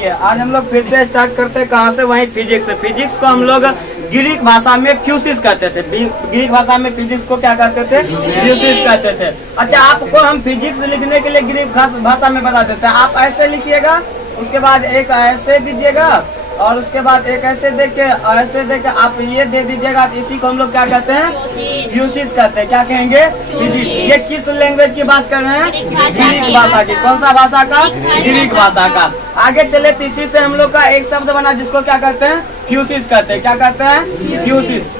चलिए आज हम लोग फिर से स्टार्ट करते हैं कहाँ से, वहीं फिजिक्स से। फिजिक्स को हम लोग ग्रीक भाषा में फ्यूसिस कहते थे। ग्रीक भाषा में फिजिक्स को क्या कहते थे? फ्यूसिस कहते थे। अच्छा, आपको हम फिजिक्स लिखने के लिए ग्रीक भाषा में बता देते हैं। आप ऐसे लिखिएगा, उसके बाद एक ऐसे दीजिएगा और उसके बाद एक ऐसे देख के ऐसे देख के आप ये दे दीजिएगा। तो इसी को हम लोग क्या कहते हैं? फ्यूसिस कहते हैं। क्या कहेंगे? फिजिक्स। ये किस लैंग्वेज की बात कर रहे हैं? ग्रीक भाषा की। कौन सा भाषा का? ग्रीक भाषा का। आगे चले तो इसी से हम लोग का एक शब्द बना जिसको क्या कहते हैं? फ्यूसिस कहते हैं। क्या कहते हैं? फ्यूसिस।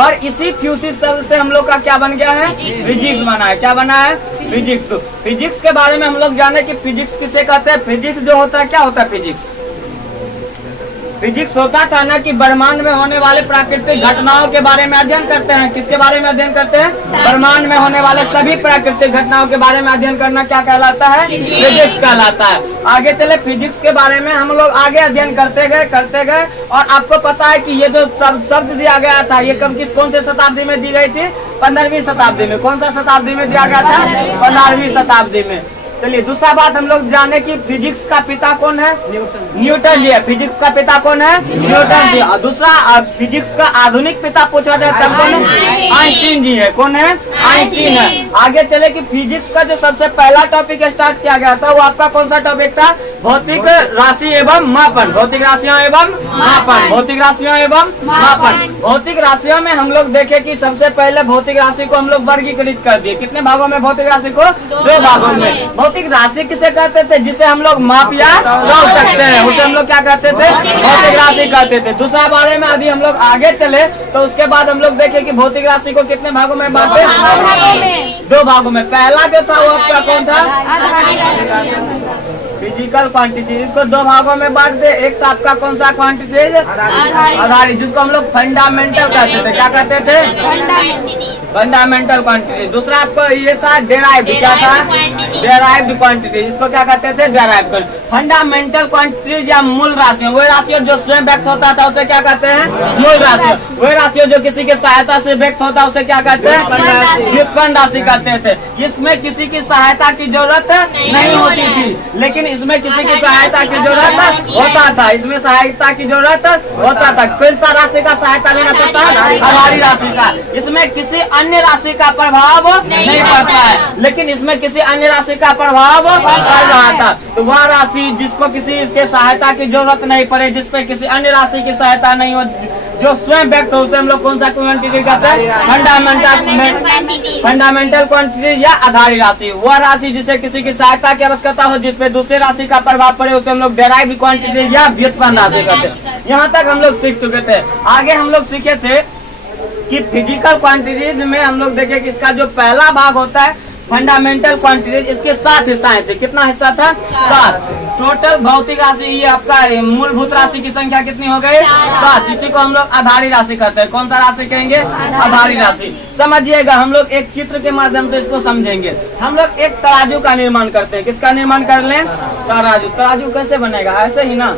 और इसी फ्यूसिस शब्द से हम लोग का क्या बन गया है? फिजिक्स बना है। क्या बना है? फिजिक्स। तो फिजिक्स के बारे में हम लोग जाने कि फिजिक्स किसे कहते हैं। फिजिक्स जो होता है, क्या होता है फिजिक्स? फिजिक्स होता था ना कि ब्रह्मांड में होने वाले प्राकृतिक घटनाओं के बारे में अध्ययन करते हैं। किसके बारे में अध्ययन करते हैं? ब्रह्मांड में होने वाले सभी प्राकृतिक घटनाओं के बारे में अध्ययन करना क्या कहलाता है? फिजिक्स कहलाता है। आगे चले, फिजिक्स के बारे में हम लोग आगे अध्ययन करते गए और आपको पता है कि ये जो शब्द दिया गया था, ये कौन से शताब्दी में दी गई थी? 15वीं शताब्दी में। कौन सा शताब्दी में दिया गया था? 15वीं शताब्दी में। चलिए दूसरा बात हम लोग जाने कि फिजिक्स का पिता कौन है? न्यूटन जी है। फिजिक्स का पिता कौन है? न्यूटन जी। और दूसरा फिजिक्स का आधुनिक पिता पूछा जाए तब कौन है? आइंस्टीन जी है। कौन है? आइंस्टीन है। आगे चले कि फिजिक्स का जो सबसे पहला टॉपिक स्टार्ट किया गया था वो आपका कौन सा टॉपिक था? भौतिक राशि एवं मापन। भौतिक राशियों एवं मापन। भौतिक राशियों एवं मापन। भौतिक राशियों में हम लोग देखे कि सबसे पहले भौतिक राशि को हम लोग वर्गीकृत कर दिए। कितने भागों में भौतिक राशि को? 2 भागों में। भौतिक राशि किसे कहते थे? जिसे हम लोग माप या तोल सकते हैं, उसे हम लोग क्या कहते थे? भौतिक राशि कहते थे। दूसरा बारे में अभी हम लोग आगे चले तो उसके बाद हम लोग देखे कि भौतिक राशि को कितने भागों में बांटे? 2 भागों में। पहला जो था वो आपका कौन था? Physical quantity. इसको 2 भागों में बांट दे। एक तो आपका कौन सा क्वांटिटी? आधारित, जिसको हम लोग फंडामेंटल कहते थे। क्या कहते थे? Fundamental quantity. दूसरा आपको ये था डेराइव्ड। क्या था? डेराइव्ड क्वांटिटी, जिसको क्या कहते थे? डेराइव्ड। फंडामेंटल क्वांटिटी या मूल राशियों, वही राशियों जो स्वयं व्यक्त होता था उसे क्या कहते हैं? मूल राशियों। वही राशियों जो किसी की सहायता से व्यक्त होता है उसे क्या कहते हैं? व्युत्पन्न राशि कहते थे। इसमें किसी की सहायता की जरूरत नहीं होती थी, लेकिन इसमें किसी की सहायता की जरूरत होता था। इसमें सहायता की जरूरत होता था। कौन सा राशि का सहायता लेना पड़ता है? आधारी राशि का। इसमें किसी अन्य राशि का प्रभाव नहीं पड़ता है, लेकिन इसमें किसी अन्य राशि का प्रभाव पड़ रहा था। तो वह राशि जिसको किसी के सहायता की जरूरत नहीं पड़े, जिसपे किसी अन्य राशि की सहायता नहीं हो, जो स्वयं व्यक्त हो, उसे हम लोग कौन सा क्वांटिटी कहते हैं? फंडामेंटल क्वांटिटी या आधारी राशि। वह राशि जिसे किसी की सहायता की आवश्यकता हो, जिसपे दूसरी राशि का प्रभाव पड़े, उसे हम लोग डेराइव्ड क्वांटिटी या व्युत्पन्न राशि कहते हैं। यहाँ तक हम लोग सीख चुके थे। आगे हम लोग सीखे थे कि फिजिकल क्वांटिटीज में हम लोग देखे कि इसका जो पहला भाग होता है फंडामेंटल क्वांटिटीज, इसके 7 हिस्सा थे। कितना हिस्सा था? 7। टोटल भौतिक राशि, ये आपका मूलभूत राशि की संख्या कितनी हो गई? 7। इसी को हम लोग आधारी राशि कहते हैं। कौन सा राशि कहेंगे? आधारी राशि। समझिएगा, हम लोग एक चित्र के माध्यम से इसको समझेंगे। हम लोग एक तराजू का निर्माण करते हैं। किसका निर्माण कर लें? तराजू। तराजू कैसे बनेगा? ऐसे ही ना।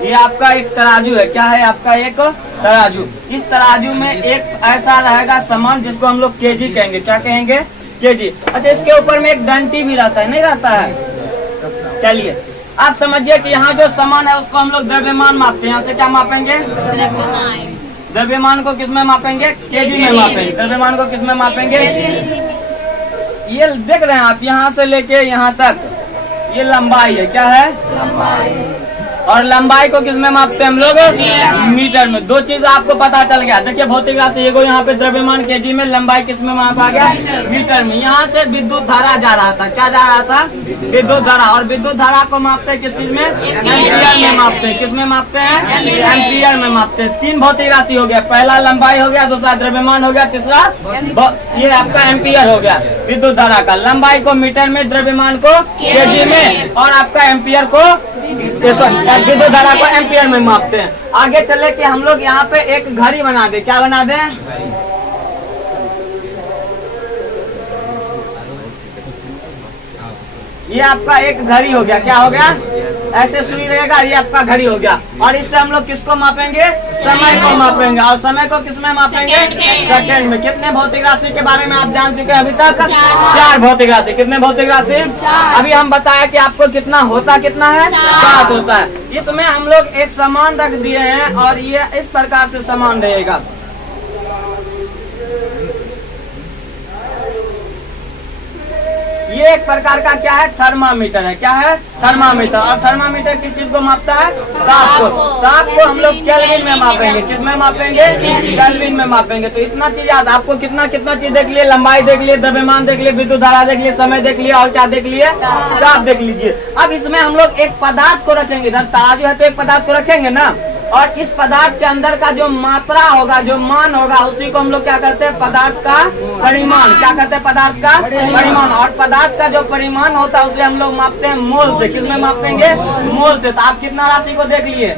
ये आपका एक तराजू है। क्या है? आपका एक तराजू। इस तराजू में एक ऐसा रहेगा सामान जिसको हम लोग केजी कहेंगे। क्या कहेंगे? केजी। अच्छा, इसके ऊपर में एक डंटी भी रहता है, नहीं रहता है? चलिए आप समझिए कि यहाँ जो सामान है उसको हम लोग द्रव्यमान मापते हैं। यहाँ से क्या मापेंगे? द्रव्यमान को किस में मापेंगे? केजी में मापेंगे। द्रव्यमान को किस में मापेंगे? ये देख रहे हैं आप, यहाँ से लेके यहाँ तक ये लंबाई है। क्या है? लंबाई। और लंबाई को किस में मापते हैं हम लोग? मीटर में। 2 चीज आपको पता चल गया। देखिए भौतिक राशि एगो यहाँ पे द्रव्यमान केजी में, लंबाई किस में मापा गया? मीटर में। यहाँ से विद्युत धारा जा रहा था। क्या जा रहा था? विद्युत धारा। और विद्युत धारा को मापते हैं किस चीज में? एम्पियर में मापते हैं। किस में मापते हैं? एम्पियर में मापते हैं। 3 भौतिक राशि हो गया। पहला लंबाई हो गया, दूसरा द्रव्यमान हो गया, तीसरा ये आपका एम्पियर हो गया विद्युत धारा का। लंबाई को मीटर में, द्रव्यमान को केजी में और आपका एम्पियर को विद्युत धारा को एम्पियर में मापते हैं। आगे चले कि हम लोग यहाँ पे एक घड़ी बना दे, क्या बना दें? ये आपका एक घड़ी हो गया, क्या हो गया? ऐसे सुई रहेगा, ये आपका घड़ी हो गया। और इससे हम लोग किसको मापेंगे? समय को मापेंगे। और समय को किसमें मापेंगे? सेकंड में। कितने भौतिक राशि के बारे में आप जान चुके हैं अभी तक? 4 भौतिक राशि। कितने भौतिक राशि? अभी हम बताया कि आपको कितना होता, कितना है? 7 होता है। इसमें हम लोग एक समान रख दिए हैं और ये इस प्रकार से समान रहेगा। ये एक प्रकार का क्या है? थर्मामीटर है। क्या है? थर्मामीटर। और थर्मामीटर किस चीज को मापता है? ताप को। ताप को हम लोग केल्विन में मापेंगे। किसमें मापेंगे? केल्विन में मापेंगे। तो इतना चीज याद, आपको कितना कितना चीज देख लिए? लंबाई देख लिए, द्रव्यमान देख लिए, विद्युत धारा देख लिए, समय देख लिए और क्या देख लिए? ताप देख लीजिए। अब इसमें हम लोग एक पदार्थ को रखेंगे। इधर तराजू है तो एक पदार्थ को रखेंगे ना, और इस पदार्थ के अंदर का जो मात्रा होगा, जो मान होगा, उसी को हम लोग क्या करते हैं? पदार्थ का परिमाण। क्या कहते हैं? पदार्थ का परिमाण। और पदार्थ का जो परिमाण होता है उसे हम लोग मापते हैं मोल से। किसमें मापेंगे? मोल से। तो आप कितना राशि को देख लिए?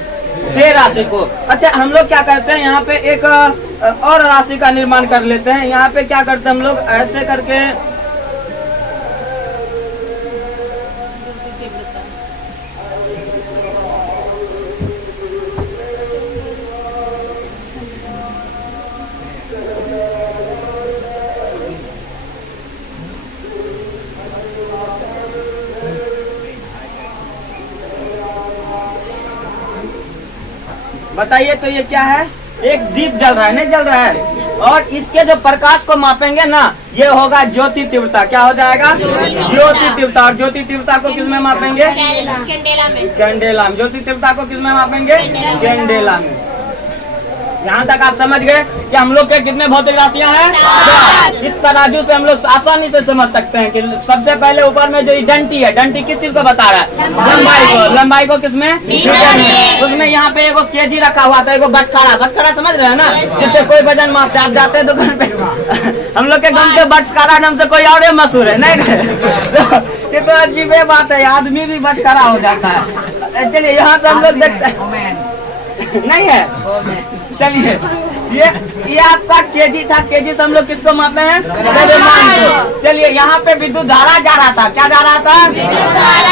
6 राशि को। अच्छा, हम लोग क्या करते हैं? यहाँ पे एक और राशि का निर्माण कर लेते हैं। यहाँ पे क्या करते हैं हम लोग? ऐसे करके बताइए, तो ये क्या है? एक दीप जल रहा है, नहीं जल रहा है? और इसके जो प्रकाश को मापेंगे ना, ये होगा ज्योति तीव्रता। क्या हो जाएगा? ज्योति तीव्रता। और ज्योति तीव्रता को किसमें मापेंगे? कैंडेला में। ज्योति तीव्रता को किसमें मापेंगे? कैंडेला में। यहाँ तक आप समझ गए कि हम लोग के कितने भौतिक राशियां हैं? 4। इस तराजू से हम लोग आसानी से समझ सकते हैं कि सबसे पहले ऊपर में जो डंटी है, डंटी किस चीज को बता रहा है? लंबाई को। लंबाई को किसमें? मीटर में। उसमें यहाँ पे एगो केजी रखा हुआ था, एगो बटखारा। बटखारा समझ रहे हैं ना? जिससे कोई वजन मापते। आप जाते हैं दुकान पे, हम लोग के गाँव के बटखारा नाम से कोई और मशहूर है, नहीं? ये तो अजीब बात है, आदमी भी बटखारा हो जाता है। चलिए यहाँ से हम लोग देखते हैं, नहीं है? चलिए, ये आपका केजी था। केजी से हम लोग किसको मापे हैं? द्रव्यमान को। चलिए, यहाँ पे विद्युत धारा जा रहा था। क्या जा रहा था?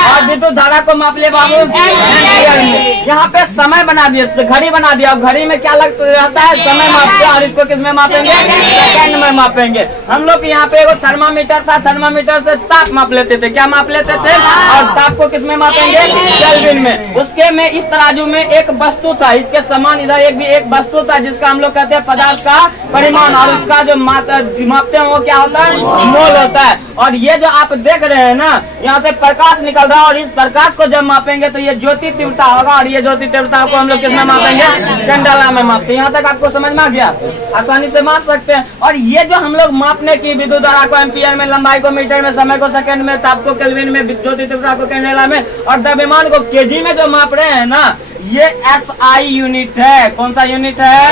और विद्युत धारा को माप ले बाबू एम्पियर में। यहाँ पे समय बना दिया, घड़ी बना दिया। और घड़ी में क्या रहता है? समय मापते हैं। और इसको किसमें मापेंगे? सेकंड में मापेंगे। हम लोग यहाँ पे एगो थर्मामीटर था, थर्मामीटर से ताप माप लेते थे। क्या माप लेते थे? और ताप को किसमें मापेंगे? केल्विन में। उसके में इस तराजू में एक वस्तु था, इसके समान इधर एक वस्तु था जिसका हम लोग कहते हैं पदार्थ का परिमाण। और उसका जो मापते हैं वो क्या होता है? मोल होता है। और ये जो आप देख रहे हैं ना, यहाँ से प्रकाश निकल रहा है। और इस प्रकाश को जब मापेंगे तो ये ज्योति तीव्रता होगा। और ये ज्योति तीव्रता को हम लोग किसमें मापेंगे? कैंडेला में मापते हैं। यहाँ तक आपको समझ में आ गया? आसानी से माप सकते हैं। और ये जो हम लोग मापने की विद्युत धारा को एम्पियर में, लंबाई को मीटर में, समय को सेकंड में, ताप को केल्विन में, ज्योति तीव्रता को कैंडेला में, और द्रव्यमान को केजी में जो माप रहे हैं ना, ये SI यूनिट है। कौन सा यूनिट है?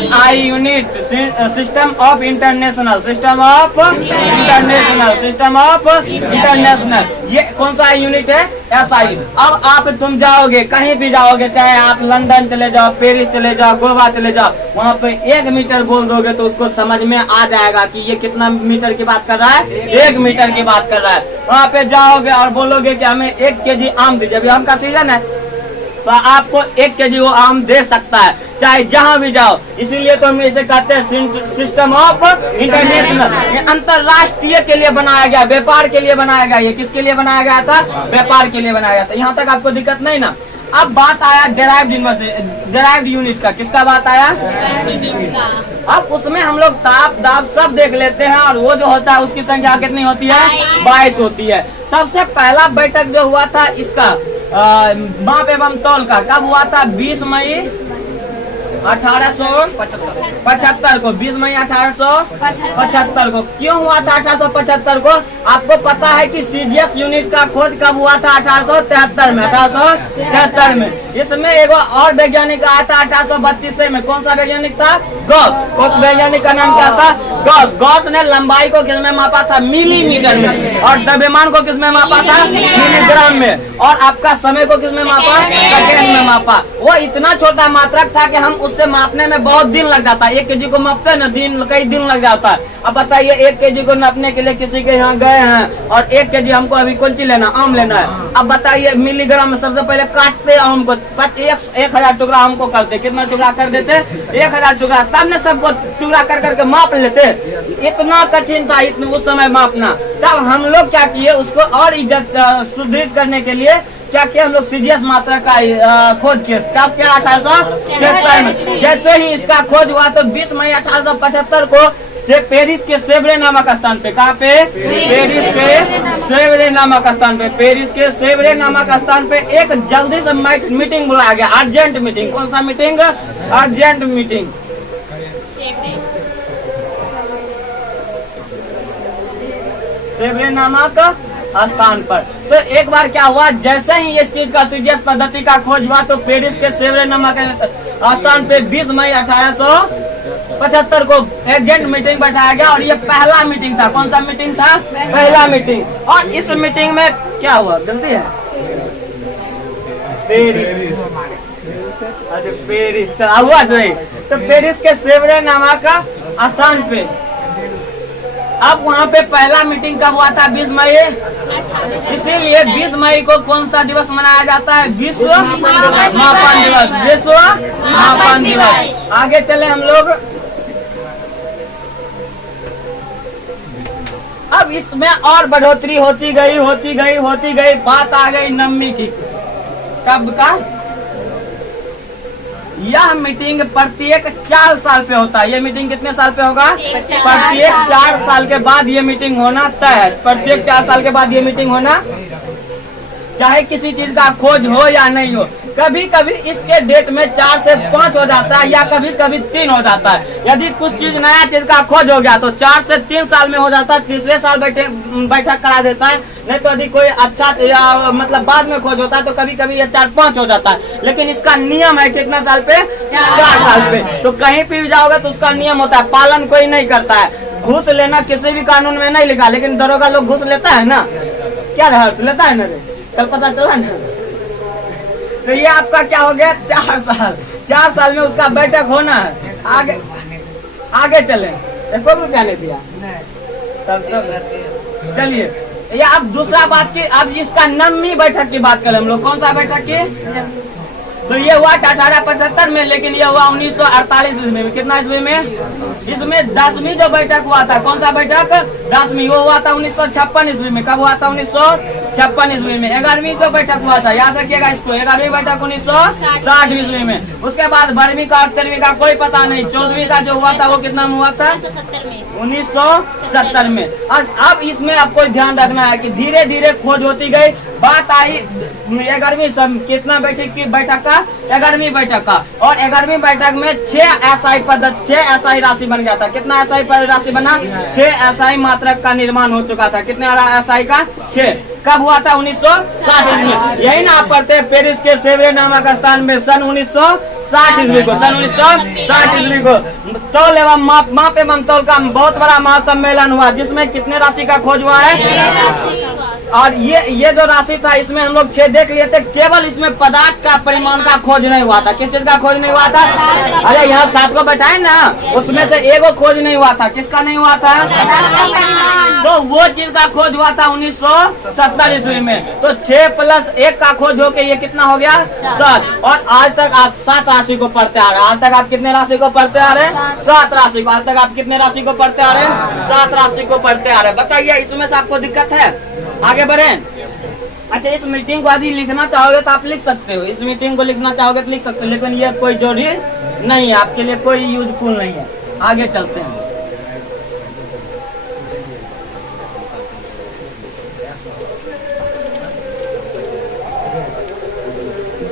SI unit. System of international. System of international. System of international. ये कौन सा यूनिट है? SI। अब आप तुम जाओगे, कहीं भी जाओगे, चाहे आप लंदन चले जाओ, पेरिस चले जाओ, गोवा चले जाओ, वहाँ पे 1 मीटर बोल दोगे तो उसको समझ में आ जाएगा कि ये कितना मीटर की बात कर रहा है? 1 मीटर की बात कर रहा है। वहाँ पे जाओगे और बोलोगे कि हमें 1 केजी आम दीजिए। अभी आम का सीजन है तो आपको 1 केजी वो आम दे सकता है, चाहे जहां भी जाओ। इसीलिए तो हम इसे कहते हैं सिस्टम ऑफ इंटरनेशनल। ये अंतरराष्ट्रीय के लिए बनाया गया, व्यापार के लिए बनाया गया। ये किसके लिए बनाया गया था? व्यापार के लिए बनाया गया था। यहाँ तक आपको दिक्कत नहीं ना? अब बात आया डेराइव्ड यूनिट का। किसका बात आया? अब उसमें हम लोग ताप, दाब सब देख लेते हैं। और वो जो होता है उसकी संख्या कितनी होती है? 22 होती है। सबसे पहला बैठक जो हुआ था इसका माप एवं तौल का, कब हुआ था? 20 मई 1875 को। 20 मई 1875 को। क्यों हुआ था 1875 को? आपको पता है कि सीजीएस यूनिट का खोज कब हुआ था? 1873 में। 1873 में। इसमें एक और वैज्ञानिक आया था 1832 में। कौन सा वैज्ञानिक था? गॉस। उस वैज्ञानिक का नाम क्या था? गॉस। गॉस ने लंबाई को किसमें मापा था? मिलीमीटर में। और द्रव्यमान को किसमें मापा था? मिलीग्राम में। और आपका समय को किसमें मापा? सेकेंड में मापा। वो इतना छोटा मात्रक था कि हम उससे मापने में बहुत दिन लग जाता है। 1 kg को मापते ना, कई दिन लग जाता है। अब बताइए 1 kg को नापने के लिए किसी के यहाँ गए हैं और 1 kg हमको अभी कौन सी लेना? आम लेना है। अब बताइए मिलीग्राम में सबसे पहले काटते आम को, 1000 टुकड़ा आम को करते, कितना टुकड़ा कर देते? 1000 टुकड़ा। तब ने सबको टुकड़ा कर करके माप लेते। इतना कठिन था उस समय मापना। तब हम लोग क्या किए, उसको और इज्जत सुदृढ़ करने के लिए क्या किया, हम लोग सीजीएस मात्रा का खोज किए। कब क्या? 1873 में। जैसे ही इसका खोज हुआ तो 20 मई 1875 को पेरिस के सेवरे नामक स्थान पे, कहाँ पे? पेरिस के सेवरे नामक स्थान पे, पेरिस के सेवरे नामक स्थान पे एक जल्दी से मीटिंग बुलाया गया, अर्जेंट मीटिंग। कौन सा मीटिंग? Urgent meeting. सेवरे नामक स्थान पर। तो एक बार क्या हुआ, जैसे ही इस चीज का सीजीएस पद्धति का खोज हुआ तो पेरिस के सेवरे नामक स्थान पे 20 मई 1875 को अर्जेंट मीटिंग बैठाया गया। और ये पहला मीटिंग था। कौन सा मीटिंग था? पहला मीटिंग। और इस मीटिंग में क्या हुआ? गलती है, पेरिस। अच्छा, पेरिस चला हुआ सही। तो पेरिस के सेवरे नामक स्थान पे अब वहाँ पे पहला मीटिंग कब हुआ था? 20 मई। इसीलिए 20 मई को कौन सा दिवस मनाया जाता है? विश्व मापन दिवस। विश्व मापन दिवस। आगे चले हम लोग। अब इसमें और बढ़ोतरी होती गई। बात आ गई नवमी की। कब का? यह मीटिंग प्रत्येक 4 साल पे होता है। ये मीटिंग कितने साल पे होगा? प्रत्येक 4 साल के बाद ये मीटिंग होना तय है। प्रत्येक 4 साल के बाद ये मीटिंग होना, चाहे किसी चीज का खोज हो या नहीं हो। कभी कभी इसके डेट में 4 से 5 हो जाता है या कभी कभी 3 हो जाता है। यदि कुछ चीज नया चीज का खोज हो गया तो 4 से 3 साल में हो जाता है, तीसरे साल बैठक करा देता है। नहीं तो यदि कोई अच्छा मतलब बाद में खोज होता है तो कभी कभी ये 4-5 हो जाता है। लेकिन इसका नियम है कितना साल पे? 4 साल पे। तो कहीं भी जाओगे तो उसका नियम होता है, पालन कोई नहीं करता है। घूस लेना किसी भी कानून में नहीं लिखा, लेकिन दरोगा लोग घूस लेता है ना। क्या हर्ष लेता है ना? कल पता चला ना। तो ये आपका क्या हो गया? 4 साल। 4 साल में उसका बैठक होना है। आगे चले। 1 रुपया नहीं दिया तब चलिए। ये अब दूसरा बात की, अब इसका नवमी बैठक की बात करें हम लोग। कौन सा बैठक की? तो ये हुआ 1875 में, लेकिन ये हुआ 1948 ईस्वी में। कितना ईस्वी में? इसमें 10वीं जो बैठक हुआ था, कौन सा बैठक? 10वीं। वो हुआ था 1956 ईस्वी में। कब हुआ था? 1956 ईस्वी में। 11वीं जो बैठक हुआ था, याद रखिएगा इसको, 11वीं बैठक 1960 ईस्वी में। उसके बाद 12वीं का और 13वीं का कोई पता नहीं। 14वीं का जो हुआ था वो कितना में हुआ था? 1970 में। अब इसमें आपको ध्यान रखना है कि धीरे धीरे खोज होती गई। बात आई 11वीं कितना बैठक का? 11वीं बैठक का। और 11वीं बैठक में 6 एसआई पद्धति, 6 एसआई राशि बन गया था। कितना एसआई राशि बना? 6 एसआई मात्रक का निर्माण हो चुका था। कितने एसआई का? 6। कब हुआ था? 1960 में। यही ना आप पढ़ते हैं पेरिस के सेवरे नामक स्थान में सन 1960 ईस्वी को। सन 1960 ईस्वी को तौल एवं माप एवं तौल का बहुत बड़ा महासम्मेलन हुआ, जिसमें कितने राशि का खोज हुआ है? और ये जो राशि था इसमें हम लोग 6 देख लिए थे। केवल इसमें पदार्थ का परिमाण का खोज नहीं हुआ था। किस चीज का खोज नहीं हुआ था? अरे यहाँ 7 को बैठाए ना, उसमें से 1 खोज नहीं हुआ था। किसका नहीं हुआ था? तो वो चीज का खोज हुआ था 1970 ईस्वी में। तो 6 + 1 का खोज होके ये कितना हो गया? 7। और आज तक आप 7 राशि को पढ़ते आ रहे हैं। आज तक आप कितने राशि को पढ़ते आ रहे हैं? 7 राशि को। आज तक आप कितने राशि को पढ़ते आ रहे हैं? 7 राशि को पढ़ते आ रहे हैं। बताइए इसमें से आपको दिक्कत है? आगे बढ़े। अच्छा, इस मीटिंग को यदि लिखना चाहोगे तो आप लिख सकते हो। इस मीटिंग को लिखना चाहोगे तो लिख सकते हो, लेकिन ये कोई जरूरी नहीं है, आपके लिए कोई यूजफुल नहीं है। आगे चलते हैं।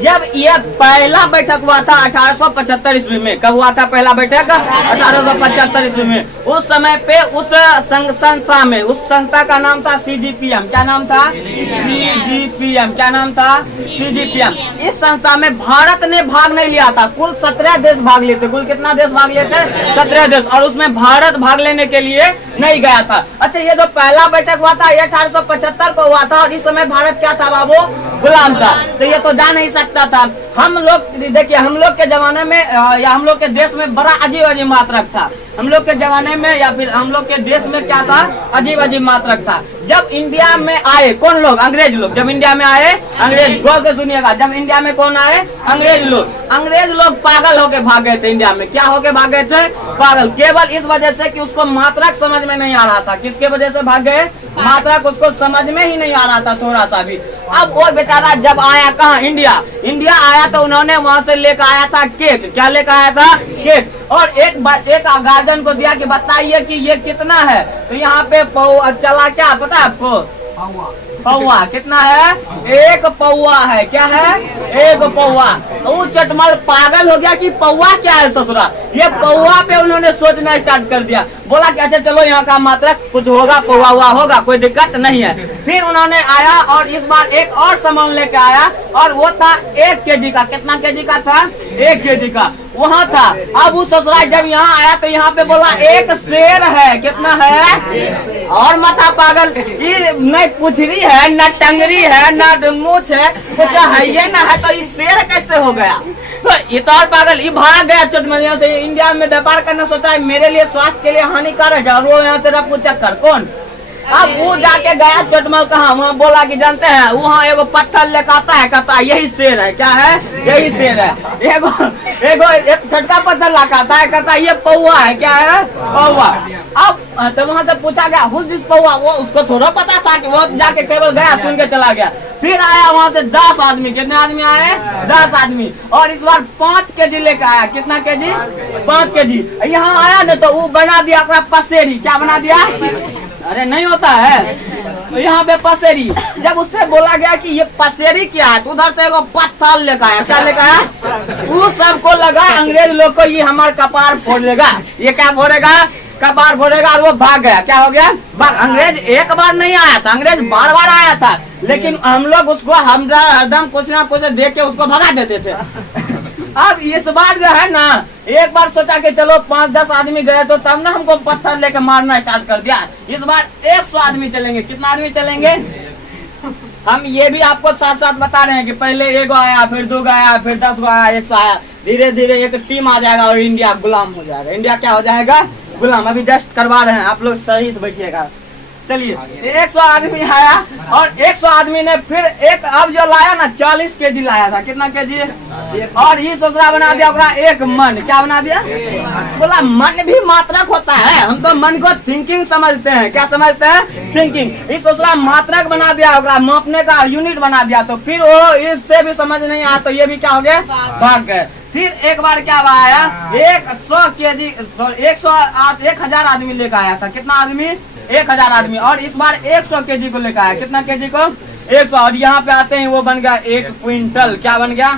जब ये पहला बैठक हुआ था 1875 ईस्वी में, कब हुआ था पहला बैठक? 1875 ईस्वी में। उस समय पे उस संस्था में, उस संस्था का नाम था CGPM। क्या नाम था? CGPM। क्या नाम था? CGPM। इस संस्था में भारत ने भाग नहीं लिया था, कुल 17 देश भाग लिए थे। कुल कितना देश भाग लिए थे? 17 देश। और उसमें भारत भाग लेने के लिए नहीं गया था। अच्छा, ये जो पहला बैठक हुआ था ये 1875 को हुआ था और इस समय भारत क्या था बाबू? गुलाम था। तो ये तो जा नहीं सकता था। हम लोग देखिए, हम लोग के जमाने में या हम लोग के देश में बड़ा अजीब अजीब मात्रक था। हम लोग के जमाने में या फिर हम लोग के देश में क्या था? अजीब अजीब मात्रक था। जब इंडिया में आए कौन लोग? अंग्रेज लोग। जब इंडिया में आए अंग्रेज, गौर से सुनिएगा, जब इंडिया में कौन आए? अंग्रेज लोग। अंग्रेज लोग पागल होके भाग गए थे इंडिया में। क्या होके भाग गए थे? पागल। केवल इस वजह से कि उसको मात्रक समझ में नहीं आ रहा था। किसके वजह से भाग गए? मात्रक उसको समझ में ही नहीं आ रहा था थोड़ा सा भी। अब वो बेचारा जब आया कहाँ? इंडिया। इंडिया आया तो उन्होंने वहाँ से लेकर आया था केक। क्या लेकर आया था? केक। और एक गार्जियन को दिया कि बताइए कि ये कितना है। तो यहाँ पे चला, क्या पता है आपको? पौवा। कितना है? 1 पौवा है। क्या है? 1 पौवा। वो चटमल पागल हो गया कि पौवा क्या है ससुरा। ये पौवा पे उन्होंने सोचना स्टार्ट कर दिया। बोला कि अच्छा चलो यहाँ का मात्रक कुछ होगा, पौवा हुआ होगा, कोई दिक्कत नहीं है। फिर उन्होंने आया और इस बार एक और सामान लेके आया और वो था 1 केजी का। कितना केजी का था? 1 केजी का वहाँ था। अब उस ससुराल जब यहाँ आया तो यहाँ पे बोला 1 शेर है। कितना है? और माथा पागल, ये न पुछरी है, न टंगरी है, न मूछ है, कुछ है ये न है, तो ये शेर कैसे हो गया? तो ये तो और पागल, ये भाग गया चटमलिया से। इंडिया में व्यापार करना सोचा है, मेरे लिए स्वास्थ्य के लिए हानिकारक है। और वो यहाँ से रफू चक्कर कौन? अब वो जाके गया चटमल कहाँ? वहाँ बोला कि जानते हैं, वहाँ एगो पत्थर लेकर आता है, कहता है यही शेर है। क्या है? यही शेर है। एक छटका पत्थर लाता है, कहता है ये पौवा है। क्या है? पौवा। अब तो वहाँ से पूछा गया हुज दिस पौवा। वो उसको थोड़ा पता था कि वो जाके केवल गया, सुन के चला गया। फिर आया वहाँ से 10 आदमी। कितने आदमी आए? 10 आदमी। और इस बार 5 केजी लेकर आया। कितना केजी? 5 केजी। यहाँ आया न तो वो बना दिया अपना पसेरी। क्या बना दिया? अरे नहीं होता है तो यहाँ पे पसेरी। जब उससे बोला गया कि ये पसेरी क्या है, तो उधर से एगो पत्थर लेकर आया। क्या लेकर आया? उस सबको लगा अंग्रेज लोग को ये हमारा कपार फोड़ देगा। ये क्या फोड़ेगा? कपार फोड़ेगा। और वो भाग गया। क्या हो गया? भाग। अंग्रेज एक बार नहीं आया था, अंग्रेज बार बार आया था, लेकिन हम लोग उसको हरदम कुछ ना कुछ देख के उसको भगा देते थे। अब इस बार जो है ना, एक बार सोचा कि चलो 5-10 आदमी गए तो तब ना हमको पत्थर लेके मारना स्टार्ट कर दिया। इस बार 100 आदमी चलेंगे। कितना आदमी चलेंगे? हम ये भी आपको साथ साथ बता रहे हैं कि पहले 1 आया, फिर 2 आया, फिर 10 आया, 100 आया। धीरे धीरे एक टीम आ जाएगा और इंडिया गुलाम हो जाएगा। इंडिया क्या हो जाएगा? गुलाम। अभी जस्ट करवा रहे हैं, आप लोग सही से बैठिएगा। चलिए, 100 आदमी आया और 100 आदमी ने फिर एक अब जो लाया ना 40 केजी लाया था। कितना केजी? और ये ससुरा बना दिया अपना 1 मन। क्या बना दिया? बोला मन भी मात्रक होता है। हम तो मन को थिंकिंग समझते हैं। क्या समझते हैं? थिंकिंग। इस ससुरा मात्रक बना दिया, मापने का यूनिट बना दिया। तो फिर वो इससे भी समझ नहीं आया तो ये भी क्या हो गया? भाग गए। फिर एक बार क्या आया? 100 केजी 1000 आदमी लेकर आया था। कितना आदमी? 1000 आदमी। और इस बार 100 केजी को लेकर आया। कितना केजी को? 100। और यहाँ पे आते हैं वो बन गया 1 क्विंटल। क्या बन गया?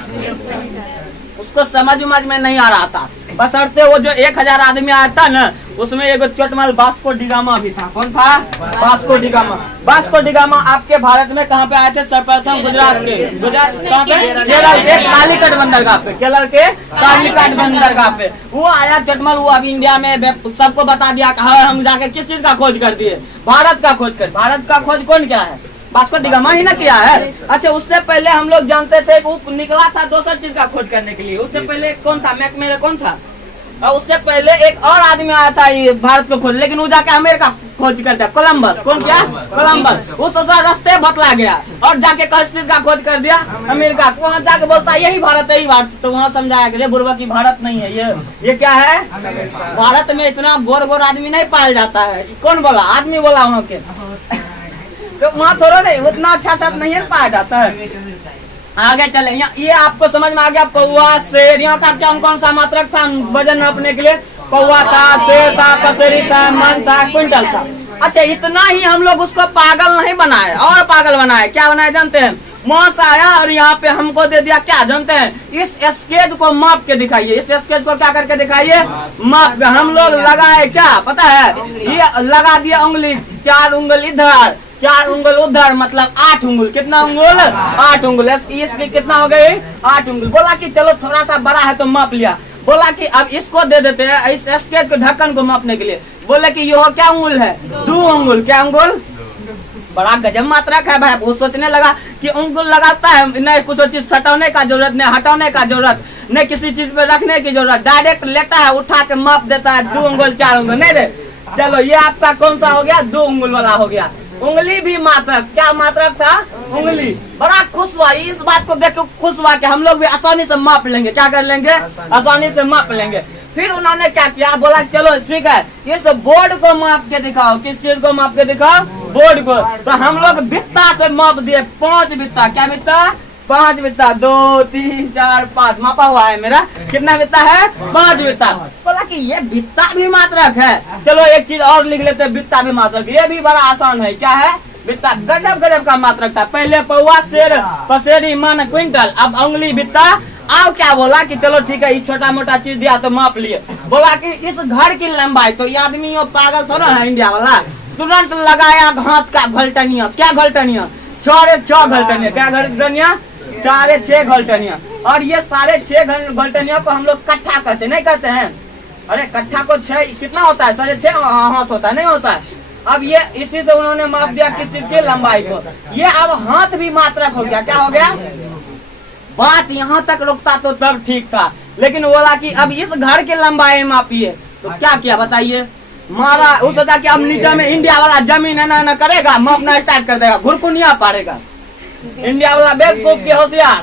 उसको समझ में नहीं आ रहा था। बशर्ते वो जो 1000 आदमी आया था ना, उसमें एगो चोटमल वास्को डिगामा भी था। कौन था? Vasco da Gama. वास्को डिगामा आपके भारत में कहाँ पे आए थे? सर्वप्रथम गुजरात के। गुजरात कहाँ पे? केरल के कालीकट बंदरगाह पे। केरल के कालीकट बंदरगाह पे वो आया चटमल। वो अभी इंडिया में सबको बता दिया कि हम जाके किस चीज का खोज कर दिए? भारत का खोज कर। भारत का खोज कौन क्या है? वास्को डिगामा ही ना किया है। अच्छा, उससे पहले हम लोग जानते थे कि वो निकला था दूसरी चीज का खोज करने के लिए। उससे पहले कौन था? मैकमेरे कौन था? और उससे पहले एक और आदमी आया था ये भारत को खोज, लेकिन वो जाके अमेरिका खोज करता है। कोलंबस। कौन? क्या? कोलंबस। उस रास्ते बतला गया और जाके किस चीज का खोज कर दिया? अमेरिका। वहाँ जाके बोलता है यही भारत है, यही भारत। तो वहाँ समझाया कि बुर्बा की भारत नहीं है, ये क्या है? भारत में इतना गोर आदमी नहीं पाया जाता है। कौन बोला? आदमी बोला वहाँ के। तो वहाँ थोड़ा नहीं, उतना अच्छा साथ नहीं पाया जाता है। आगे चले। ये आपको समझ में आ गया? पौवा, शेर। यहाँ का क्या कौन सा मात्रक था वजन नापने के लिए? पौवा था, शेर था, पसेरी था, मन था, क्विंटल था। अच्छा, इतना ही हम लोग उसको पागल नहीं बनाए और पागल बनाए। क्या बनाए जानते हैं? वहां से आया और यहाँ पे हमको दे दिया। क्या जानते हैं, इस स्केच को माप के दिखाइए, इस स्केच को क्या करके दिखाइए, माप के। हम लोग लगाए क्या पता है, ये लगा दिया उंगली, 4 उंगल इधर 4 उंगल उधर, मतलब 8 उंगल। कितना उंगल, 8 उंगल। इसकी कितना हो गई, 8 उंगल। बोला कि चलो थोड़ा सा बड़ा है तो माप लिया। बोला कि अब इसको दे देते हैं, इस स्केच को ढक्कन को मापने के लिए। बोले कि यह क्या उंगल है, 2 उंगल। क्या उंगल, बड़ा गजब मात्रक है भाई। वो सोचने लगा कि उंगल लगाता है, नहीं कुछ चीज सटाने का जरूरत, नहीं हटाने का जरूरत, नहीं किसी चीज पे रखने की जरूरत, डायरेक्ट लेता है उठा के माप देता है, 2 उंगल 4 उंगल। नहीं रे, चलो ये आपका कौन सा हो गया, 2 उंगल वाला हो गया। उंगली भी मात्रक, क्या मात्रक था, उंगली। बड़ा खुश हुआ, इस बात को देख के खुश हुआ कि हम लोग भी आसानी से माप लेंगे। क्या कर लेंगे, आसानी से माप लेंगे। फिर उन्होंने क्या किया, बोला चलो ठीक है, इस बोर्ड को माप के दिखाओ। किस चीज को माप के दिखाओ, बोर्ड को। तो हम लोग बित्ता से माप दिए, 5 बित्ता। क्या बित्ता, 5 बित्ता, 2 3 4 5 मापा हुआ है मेरा। कितना बित्ता है, 5 बित्ता। बोला कि ये बित्ता भी मात्रक है। चलो एक चीज और लिख लेते हैं, बित्ता भी मात्रक। ये भी बड़ा आसान है। क्या है, बित्ता। गजब गजब का मात्रक था। पहले पौवा, शेर, पसेरी, मन, क्विंटल, अब उंगली, बित्ता। अब क्या बोला कि चलो ठीक है, छोटा मोटा चीज दिया तो माप लिए। बोला कि इस घर की लंबाई, तो ये आदमी पागल थोड़ा है इंडिया वाला, तुरंत लगाया हाथ का घलटनिया। क्या घलटनिया, 6.5 घलटनिया। क्या घलटनिया, 6.5 घलटनिया। और ये 6.5 घलटनिया को हम लोग कट्ठा करते, नहीं करते हैं। अरे कट्ठा को 6 कितना होता है, 6.5 हाथ होता है, नहीं होता है। अब ये इसी से उन्होंने माप दिया किस चीज की, लंबाई को। ये अब हाथ भी मात्रक हो गया। क्या हो गया, बात यहाँ तक रुकता तो तब ठीक था, लेकिन बोला कि अब इस घर की लंबाई मापिए। तो क्या किया बताइए, मारा उस सोचा कि अब नीचे में इंडिया वाला जमीन है ना करेगा, मापना स्टार्ट कर देगा, घुरकुनिया पारेगा। इंडिया वाला बेवकूफ के होशियार,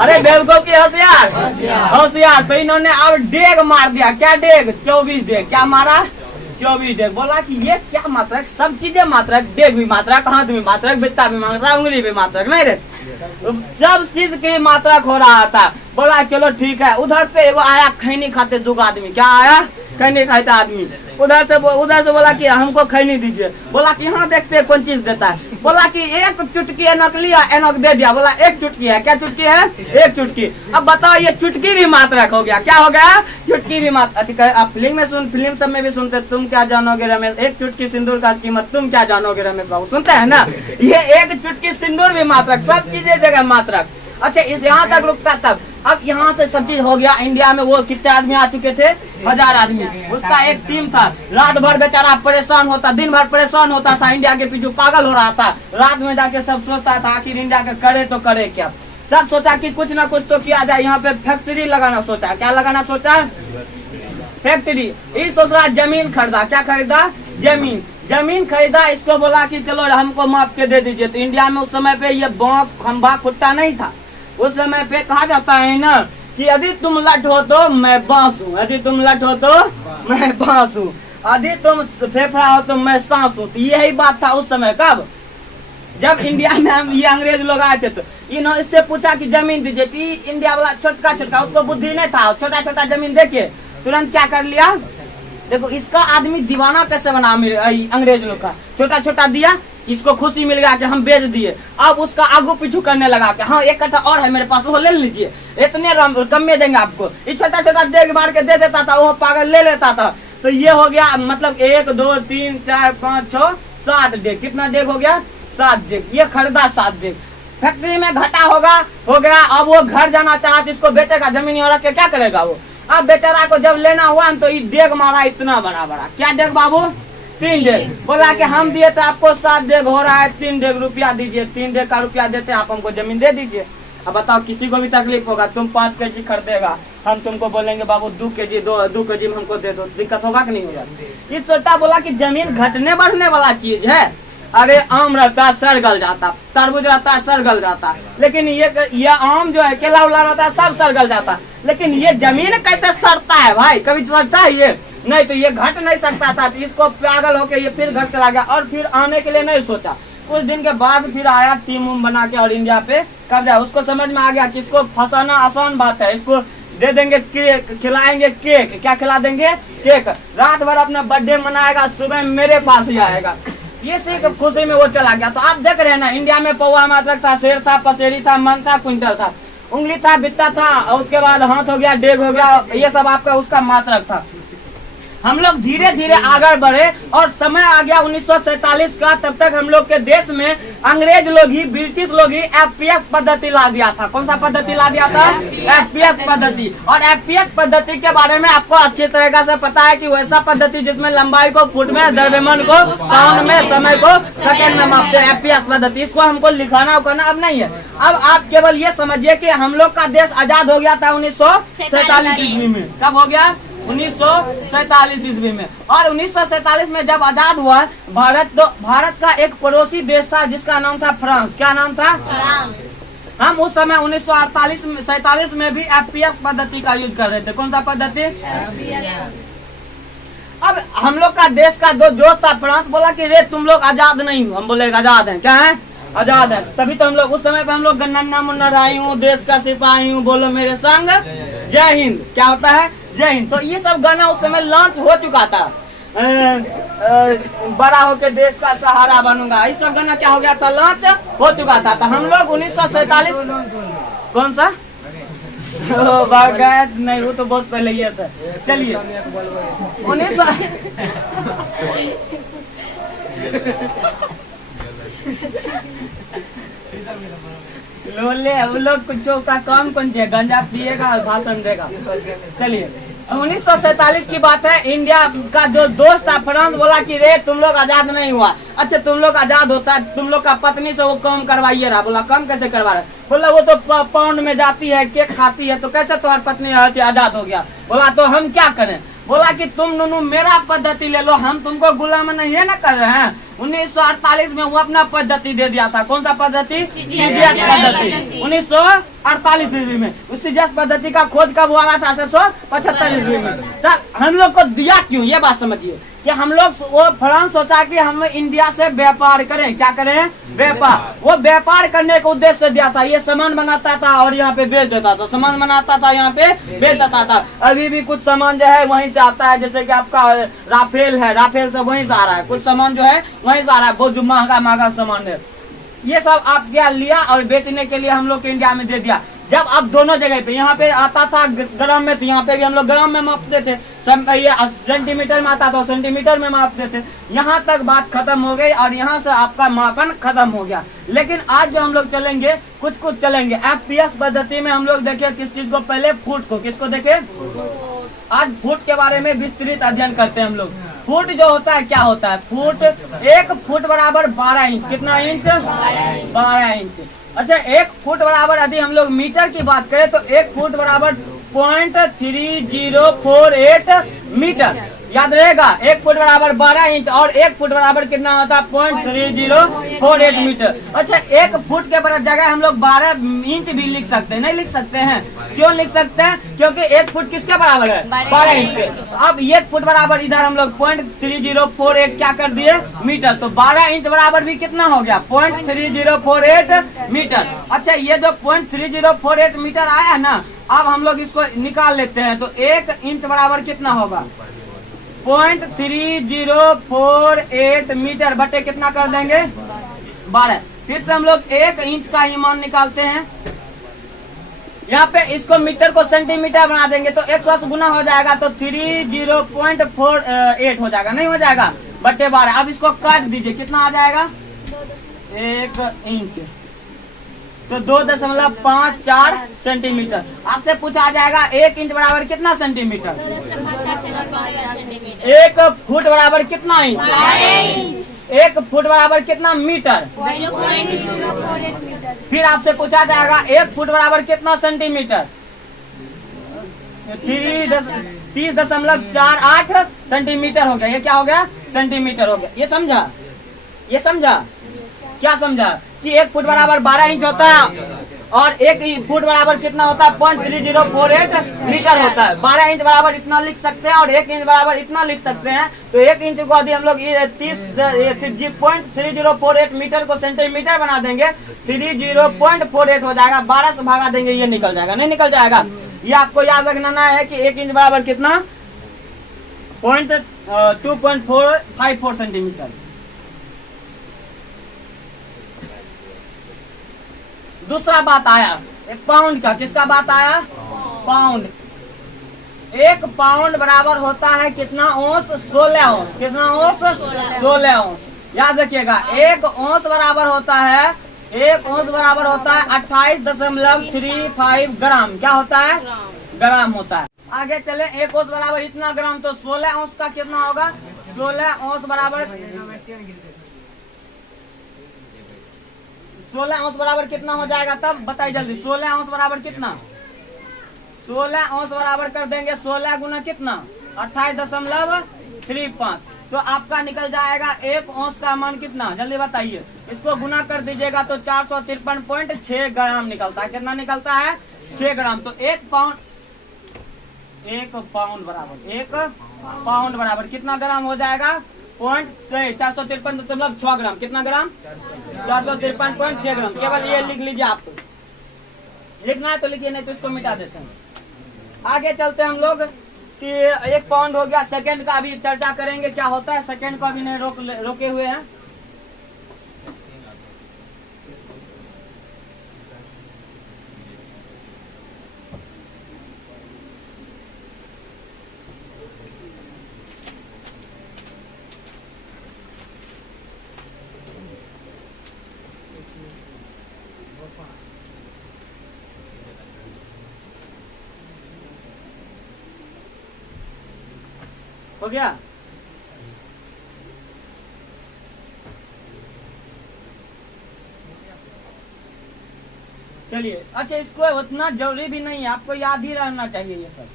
अरे बेवकूफ के होशियार। तो इन्होंने अब डेग मार दिया। क्या डेग, 24 डेग। क्या मारा, 24 डेग। बोला कि ये क्या मात्रक, सब चीजें मात्रक, डेग भी मात्रक, हाथ भी मात्रक, बित्ता भी मात्रक, उंगली भी मात्रक। नहीं रे, सब चीज की मात्रक हो रहा था। बोला चलो ठीक है। उधर से एगो आया खैनी खाते 2 आदमी। क्या आया, खैनी खाता आदमी। उधर से बोला कि हमको खैनी दीजिए। बोला कि हाँ देखते हैं कौन चीज देता है। बोला कि 1 चुटकी एनक लिया, एनक दे दिया। बोला 1 चुटकी है। क्या चुटकी है, 1 चुटकी। अब बताओ ये चुटकी भी मात्रक हो गया। क्या हो गया, चुटकी भी मात्रक। अच्छा आप फिल्म सब में भी सुनते, तुम क्या जानोगे रमेश, 1 चुटकी सिंदूर का कीमत तुम क्या जानोगे रमेश बाबू, सुनते हैं ना। ये 1 चुटकी सिंदूर भी मात्रक, सब चीजें जगह मात्रक। अच्छा इस यहाँ तक रुकता तब। अब यहाँ से सब चीज हो गया। इंडिया में वो कितने आदमी आ चुके थे, 1000 आदमी। उसका एक टीम था। रात भर बेचारा परेशान होता, दिन भर परेशान होता था, इंडिया के पीछे पागल हो रहा था। रात में जाके सब सोचता था आखिर इंडिया के करे तो करे क्या। सब सोचा कि कुछ ना कुछ तो किया जाए। यहाँ पे फैक्ट्री लगाना सोचा। क्या लगाना सोचा, फैक्ट्री। ये सोच रहा जमीन खरीदा। क्या खरीदा, जमीन खरीदा। इसको बोला कि चलो हमको माप के दे दीजिए। तो इंडिया में उस समय पे ये बांस खंभा खुट्टा नहीं था। उस समय पे कहा जाता है ना कि यदि तुम लठ हो तो मैं बांस हूँ, यदि तुम लठ हो तो मैं बांस हूँ, यदि तुम फेफड़ा हो तो मैं सांस हूँ। तो यही बात था उस समय। कब, जब इंडिया में हम ये अंग्रेज लोग आए थे तो इन्होंने इससे पूछा कि जमीन दीजिए। कि इंडिया वाला छोटा उसको बुद्धि नहीं था, छोटा जमीन देके तुरंत क्या कर लिया। देखो इसका आदमी दीवाना कैसे बना अंग्रेज लोग का। छोटा दिया, इसको खुशी मिल गया कि हम बेच दिए। अब उसका आगू पीछू करने लगा कि हाँ 1 कट्ठा और है मेरे पास, वो ले लीजिए, इतने कम में देंगे आपको। ये छोटा देख मार के दे देता था, वो पागल ले लेता था। तो ये हो गया मतलब 1 2 3 4 5 6 7 डेग। कितना डेग हो गया, 7 डेग। ये खरीदा 7 डेग। फैक्ट्री में घाटा हो गया। अब वो घर जाना चाहता, इसको बेचेगा जमीन और के क्या करेगा वो। अब बेचारा को जब लेना हुआ तो ये डेग मारा इतना बड़ा। क्या डेग बाबू, 3 डेग। बोला कि हम दिए तो आपको 7 डेग हो रहा है, 3 डेग रुपया दीजिए। 3 डेग का रुपया देते हैं, आप हमको जमीन दे दीजिए। अब बताओ किसी को भी तकलीफ होगा, तुम 5 केजी खरीदेगा, हम तुमको बोलेंगे बाबू 2 केजी 2 केजी में हमको दे दो, दिक्कत होगा कि नहीं होगा। इस छोटा बोला कि जमीन घटने बढ़ने वाला चीज है। अरे आम रहता सर गल जाता, तरबूज रहता सर गल जाता, लेकिन ये आम जो है केला उला रहता है सब सर गल जाता, लेकिन ये जमीन कैसे सड़ता है भाई, कभी सड़ता है ये नहीं। तो ये घट नहीं सकता था। तो इसको पागल होके ये फिर घर चला गया और फिर आने के लिए नहीं सोचा। कुछ दिन के बाद फिर आया टीम बना के और इंडिया पे कब्जा। उसको समझ में आ गया कि इसको फंसाना आसान बात है, इसको दे देंगे केक, खिलाएंगे केक। क्या खिला देंगे, केक। रात भर अपना बर्थडे मनाएगा, सुबह मेरे पास ही आएगा। ये सिर्फ खुशी में वो चला गया। तो आप देख रहे हैं ना, इंडिया में पौवा मात्रक था, शेर था, पसेरी था, मन था, क्विंटल था, उंगली था, बित्ता था, और उसके बाद हाथ हो गया, डेग हो गया, ये सब आपका उसका मात्रक था। हम लोग धीरे धीरे आगे बढ़े और समय आ गया 1947 का। तब तक हम लोग के देश में अंग्रेज लोग ही, ब्रिटिश लोग ही एफपीएस पद्धति ला दिया था। कौन सा पद्धति ला दिया था? एफपीएस पद्धति। और एफपीएस पद्धति के बारे में आपको अच्छी तरीके से पता है कि वैसा पद्धति जिसमें लंबाई को फुट में, द्रव्यमान को पाउंड में, समय को सेकंड में मापते हैं, एफपीएस पद्धति। इसको हमको लिखाना उखाना अब नहीं है। अब आप केवल ये समझिए कि हम लोग का देश आजाद हो गया था 1947 ईस्वी में। कब हो गया? 1947 ईस्वी में। और 1947 में जब आजाद हुआ भारत, तो भारत का एक पड़ोसी देश था जिसका नाम था फ्रांस। क्या नाम था? फ्रांस। हम उस समय 1947 में भी एफपीएस पद्धति का यूज कर रहे थे। कौन सा पद्धति? अब हम लोग का देश का दो दोस्त था, फ्रांस बोला कि रे तुम लोग आजाद नहीं हो। हम बोले आजाद हैं। क्या है? आजाद है। तभी तो हम लोग उस समय पे हम लोग नन्ना मुन्ना राई हूँ, देश का सिपाही हूँ, बोलो मेरे संग जय हिंद। क्या होता है? जय हिंद। तो ये सब गाना उस समय लॉन्च हो चुका था। बड़ा होके देश का सहारा बनूंगा, ये सब गाना क्या हो गया था? लॉन्च हो चुका था। तो हम लोग 1947 कौन सा नहीं, वो तो बहुत पहले ही है सर। चलिए 1900 लोले वो लोग कुछ का काम कौन से गंजा पिएगा और भाषण देगा। चलिए 1947 की बात है। इंडिया का जो दोस्त था फ्रांस बोला कि रे तुम लोग आजाद नहीं हुआ। अच्छा तुम लोग आजाद होता है, तुम लोग का पत्नी से वो काम करवाइए रहा। बोला काम कैसे करवा रहे? बोला वो तो पाउंड में जाती है, केक खाती है, तो कैसे तुम्हारी पत्नी आजाद हो गया? बोला तो हम क्या करें? बोला कि तुम नुनू मेरा पद्धति ले लो, हम तुमको गुलाम नहीं है ना कर रहे हैं। 1948 में वो अपना पद्धति दे दिया था। कौन सा पद्धति? सीजीएस पद्धति। 1948 ईस्वी में उस सीजीएस पद्धति का खोज कब हुआ था? 1875 ईस्वी में। तब हम लोग को दिया क्यों? ये बात समझिए कि हम लोग, वो फ्रांस सोचा कि हम इंडिया से व्यापार करें। क्या करें? व्यापार। वो व्यापार करने का उद्देश्य से दिया था। ये सामान बनाता था और यहाँ पे बेच देता था, सामान बनाता था यहाँ पे बेच देता था। अभी भी कुछ सामान जो है वहीं से आता है, जैसे कि आपका राफेल है, राफेल से वहीं से आ रहा है। कुछ सामान जो है वहीं से आ रहा है, बहुत जो महंगा महंगा सामान है। ये सब आप क्या लिया और बेचने के लिए हम लोग के इंडिया में दे दिया। जब आप दोनों जगह पे, यहाँ पे आता था ग्राम में, तो यहाँ पे भी हम लोग ग्राम में मापते थे। ये सेंटीमीटर में आता था, सेंटीमीटर में मापते थे। यहाँ तक बात खत्म हो गई और यहाँ से आपका मापन खत्म हो गया। लेकिन आज जो हम लोग चलेंगे, कुछ चलेंगे एफपीएस पद्धति में। हम लोग देखे किस चीज को? पहले फुट को। किसको देखे? आज फुट के बारे में विस्तृत अध्ययन करते हैं हम लोग। फुट जो होता है क्या होता है? फुट, 1 फुट बराबर 12 इंच। कितना इंच? 12 इंच। अच्छा 1 फुट बराबर, यदि हम लोग मीटर की बात करें तो 1 फुट बराबर 0.3048 मीटर। याद रहेगा, 1 फुट बराबर 12 इंच और 1 फुट बराबर कितना होता है? 0.3048 मीटर। अच्छा 1 फुट के जगह हम लोग 12 इंच भी लिख सकते हैं। नहीं लिख सकते हैं? क्यों लिख सकते हैं? क्योंकि 1 फुट किसके बराबर है? 12 इंच के। अब 1 फुट बराबर इधर हम लोग 0.3048 क्या कर दिए? मीटर। तो 12 इंच बराबर भी कितना हो गया? 0.3048 मीटर। अच्छा ये जो 0.3048 मीटर आया ना, अब हम लोग इसको निकाल लेते हैं। तो 1 इंच बराबर कितना होगा? 0.3048 मीटर बटे कितना कर देंगे? 12। फिर से हम लोग 1 इंच का ही मान निकालते हैं। यहाँ पे इसको मीटर को सेंटीमीटर बना देंगे तो 100 से गुना हो जाएगा, तो 30.48 हो जाएगा। नहीं हो जाएगा? बटे 12। अब इसको काट दीजिए, कितना आ जाएगा? 1 इंच तो 2.54 सेंटीमीटर। आपसे पूछा जाएगा 1 इंच बराबर कितना सेंटीमीटर? 1 फुट बराबर कितना इंच? 1 फुट बराबर कितना मीटर? 0.048 मीटर। फिर आपसे पूछा जाएगा 1 फुट बराबर कितना सेंटीमीटर? 30.48 सेंटीमीटर हो गया। ये क्या हो गया? सेंटीमीटर हो गया। ये समझा? ये समझा? क्या समझा? कि 1 फुट बराबर 12 इंच होता है और 1 फुट बराबर कितना होता है? 0.3048 मीटर होता है। 12 इंच बराबर इतना लिख सकते हैं और 1 इंच बराबर इतना लिख सकते हैं। तो 1 इंच को यदि हम लोग 30.3048 मीटर को सेंटीमीटर बना देंगे, 30.48 हो जाएगा। 12 से भागा देंगे, ये निकल जाएगा। नहीं निकल जाएगा? ये आपको याद रखना है कि 1 इंच बराबर कितना? 2.454 सेंटीमीटर। दूसरा बात आया एक पाउंड का, किसका बात आया? पाउंड। 1 पाउंड बराबर होता है कितना औंस? 16 औंस। कितना औंस? 16 औंस। याद रखिएगा 1 औंस बराबर होता है 28.35 ग्राम। क्या होता है? ग्राम होता है। आगे चले 1 औंस बराबर इतना ग्राम, तो 16 औंस का कितना होगा? 16 औंस बराबर 16 औंस बराबर कितना हो जाएगा? तब बताइए जल्दी। 16 औंस बराबर कितना? 16 औंस बराबर कर देंगे 16 गुना कितना? 28.35। तो आपका निकल जाएगा 1 औंस का मान कितना? जल्दी बताइए। इसको गुना कर दीजिएगा तो 453.6 ग्राम निकलता है। कितना निकलता है? 6 ग्राम। तो 1 पाउंड बराबर कितना ग्राम हो जाएगा? 453.6 ग्राम। कितना ग्राम? 453.6 ग्राम। केवल ये लिख लीजिए। आप लिखना है तो लिखिए, नहीं तो इसको मिटा देते हैं। आगे चलते हैं हम लोग कि 1 पाउंड हो गया। सेकंड का अभी चर्चा करेंगे क्या होता है। सेकंड को अभी नहीं रोके हुए हैं। हो गया? चलिए अच्छा, इसको उतना जरूरी भी नहीं है, आपको याद ही रहना चाहिए ये सब।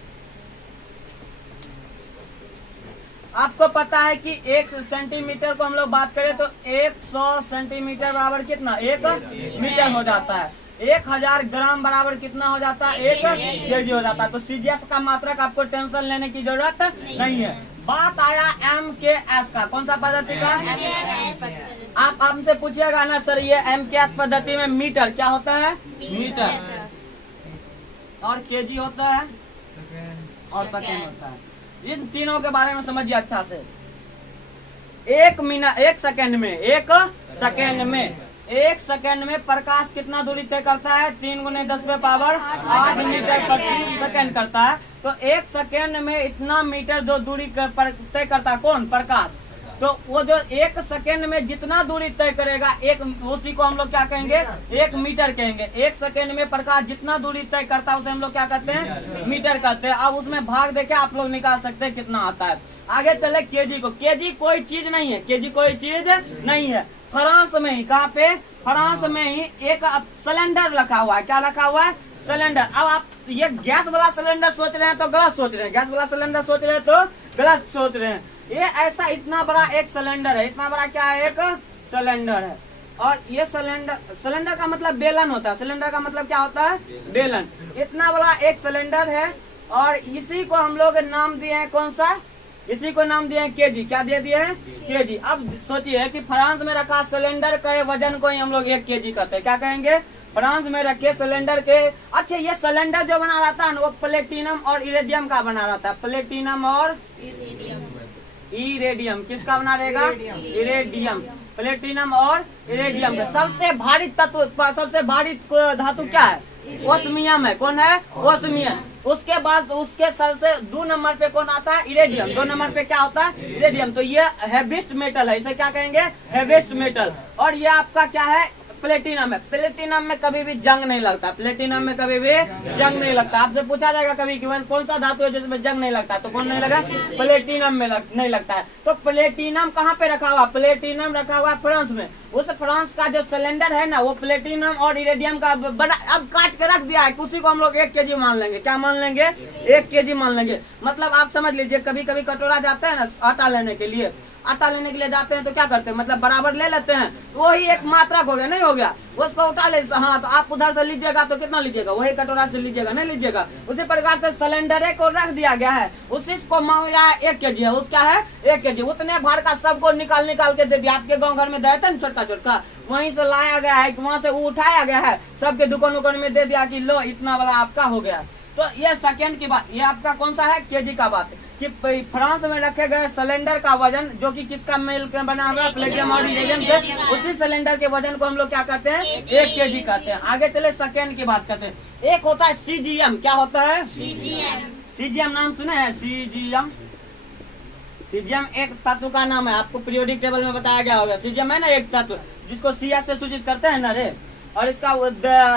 आपको पता है कि 1 सेंटीमीटर को हम लोग बात करें तो 100 सेंटीमीटर बराबर कितना? 1 मीटर हो जाता है। 1000 ग्राम बराबर कितना हो जाता है? 1 केजी हो जाता है। तो सीजीएस का मात्रक आपको टेंशन लेने की जरूरत नहीं है। बात आया MKS का। कौन सा पद्धति का? आप हमसे पूछिएगा ना सर ये MKS पद्धति में मीटर क्या होता है? मीटर। और केजी होता है और सेकेंड होता है। इन तीनों के बारे में समझिए अच्छा से। 1 सेकेंड में प्रकाश कितना दूरी तय करता है? 3 × 10⁸ मीटर प्रति सेकेंड करता है। तो 1 सेकेंड में इतना मीटर जो दूरी तय करता है कौन? प्रकाश। तो वो जो 1 सेकेंड में जितना दूरी तय करेगा उसी को हम लोग क्या कहेंगे? 1 मीटर कहेंगे। 1 सेकेंड में प्रकाश जितना दूरी तय करता है उसे हम लोग क्या कहते हैं? मीटर कहते हैं। अब उसमें भाग देके आप लोग निकाल सकते हैं कितना आता है। आगे चले केजी को। केजी कोई चीज नहीं है। केजी कोई चीज नहीं है। फ्रांस में ही, कहाँ पे? फ्रांस में ही एक सिलेंडर रखा हुआ है। क्या रखा हुआ है? सिलेंडर। अब आप ये गैस वाला सिलेंडर सोच रहे हैं तो गलत सोच रहे हैं। गैस वाला सिलेंडर सोच रहे हैं तो गलत सोच रहे हैं। ये ऐसा इतना बड़ा एक सिलेंडर है। इतना बड़ा क्या है? एक सिलेंडर है। और ये सिलेंडर का मतलब बेलन होता है। सिलेंडर का मतलब क्या होता है? बेलन। इतना बड़ा एक सिलेंडर है और इसी को हम लोग नाम दिए हैं कौन सा? इसी को नाम दिए हैं केजी। क्या दे दिए हैं? केजी। अब सोचिए कि फ्रांस में रखा सिलेंडर के वजन को ही हम लोग 1 केजी कहते हैं। क्या कहेंगे? फ्रांस में रखे सिलेंडर के। अच्छा, ये सिलेंडर जो बना रहता है ना वो प्लेटिनम और इरेडियम का बना रहता है। प्लेटिनम और इरेडियम। किसका बना रहेगा? इरेडियम। प्लेटिनम और इरेडियम का सबसे भारी तत्व, सबसे भारी धातु क्या है? ओस्मियम है। कौन है? ओस्मियम। उसके बाद उसके सबसे 2 नंबर पे कौन आता है? इरेडियम। 2 नंबर पे क्या होता है? इरेडियम। तो ये हेवीस्ट मेटल है। इसे क्या कहेंगे? हेवीस्ट मेटल। और ये आपका क्या है? प्लेटिनम है। प्लेटिनम में कभी भी जंग नहीं लगता। प्लेटिनम में कभी भी जंग नहीं लगता। आपसे पूछा जाएगा कभी कि कौन सा धातु है जिसमें जंग नहीं लगता? तो कौन नहीं लगा? प्लेटिनम में नहीं लगता है। तो प्लेटिनम कहाँ पे रखा हुआ? प्लेटिनम रखा हुआ फ्रांस में। उस फ्रांस का जो सिलेंडर है ना वो प्लेटिनम और इरेडियम का बड़ा अब काट के रख दिया है। उसी को हम लोग 1 केजी मान लेंगे। क्या मान लेंगे? 1 केजी मान लेंगे। मतलब आप समझ लीजिए कभी कभी कटोरा जाता है ना आटा लेने के लिए, आटा लेने के लिए जाते हैं तो क्या करते हैं? मतलब बराबर ले लेते हैं। वही एक मात्रक हो गया, नहीं हो गया? उसको उठा ले। हाँ, तो आप उधर से लीजिएगा तो कितना लीजिएगा? वही कटोरा से लीजिएगा, नहीं लीजिएगा? उसी प्रकार से सिलेंडर को रख दिया गया है। उसी को मान लिया 1 केजी है। उसका है 1 केजी। उतने भार का सबको निकाल के दे दिया। आपके गाँव घर में देते ना छोटका छोटका, वहीं से लाया गया है, वहां से उठाया गया है, सबके दुकान में दे दिया कि लो इतना वाला आपका हो गया। तो ये सेकेंड की बात, ये आपका कौन सा है? केजी का बात। कि फ्रांस में रखे गए सिलेंडर का वजन, जो कि किसका मिल के बना हुआ है, प्लेटियम और यूरेनियम से, उसी सिलेंडर के वजन को हम लोग क्या कहते हैं, 1 kg कहते हैं। आगे चले सेकेंड की बात करते हैं। एक होता है सीजियम। क्या होता है? सीजियम नाम सुने हैं? सीजियम, सीजियम एक तत्व का नाम है, आपको पीरियोडिक टेबल में बताया गया होगा। सीजियम है ना एक तत्व जिसको Cl से सूचित करते हैं ना रे, और इसका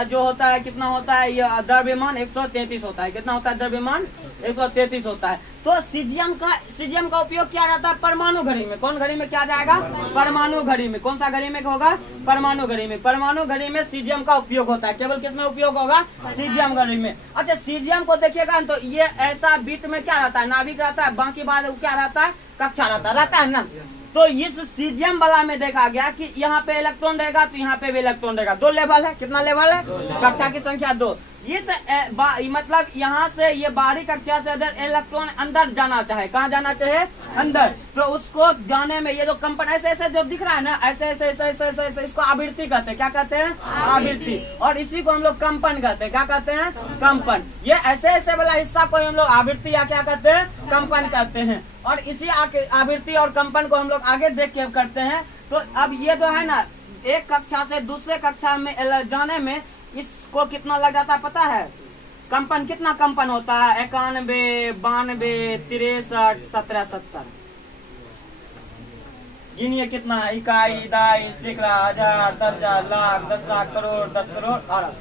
जो होता है कितना होता है, ये द्रव्यमान 133 होता है। कितना होता है द्रव्यमान? 133 होता है। तो सीजियम का उपयोग क्या रहता है? परमाणु घड़ी में। कौन घड़ी में क्या जाएगा? परमाणु घड़ी में। कौन सा घड़ी में होगा? परमाणु घड़ी में। परमाणु घड़ी में सीजियम का उपयोग होता है। केवल किसमें उपयोग होगा? सीजियम घड़ी में। अच्छा, सीजियम को देखिएगा तो ये ऐसा बीच में क्या रहता है, नाभिक रहता है, बाकी बाद क्या रहता है, कक्षा रहता है ना। तो इस सीजियम वाला में देखा गया कि यहाँ पे इलेक्ट्रॉन रहेगा तो यहाँ पे भी इलेक्ट्रॉन रहेगा। 2 लेवल है। कितना लेवल है? कक्षा की संख्या 2। इस मतलब यहाँ से ये बाहरी कक्षा से अगर इलेक्ट्रॉन अंदर जाना चाहे, कहाँ जाना चाहे? अंदर। तो उसको जाने में ये जो कंपन ऐसे ऐसे जो दिख रहा है ना, ऐसे ऐसे ऐसे ऐसे ऐसे, ऐसे इसको आवृत्ति कहते हैं। क्या कहते हैं? आवृत्ति। और इसी को हम लोग कंपन कहते हैं। क्या कहते हैं? कंपन। ये ऐसे ऐसे वाला हिस्सा को हम लोग आवृत्ति या क्या कहते हैं? कंपन कहते हैं। और इसी आवृत्ति और कंपन को हम लोग आगे देख के करते हैं। तो अब ये जो है ना, एक कक्षा से दूसरे कक्षा में जाने में इसको कितना लग जाता है पता है? कंपन कितना कंपन होता है? 91, 92, 63, 17, 70। गिनिए कितना है? इकाई, दाई, सैकड़ा, हजार, 10,000, लाख, 10 लाख, करोड़, 10 करोड़, अरब।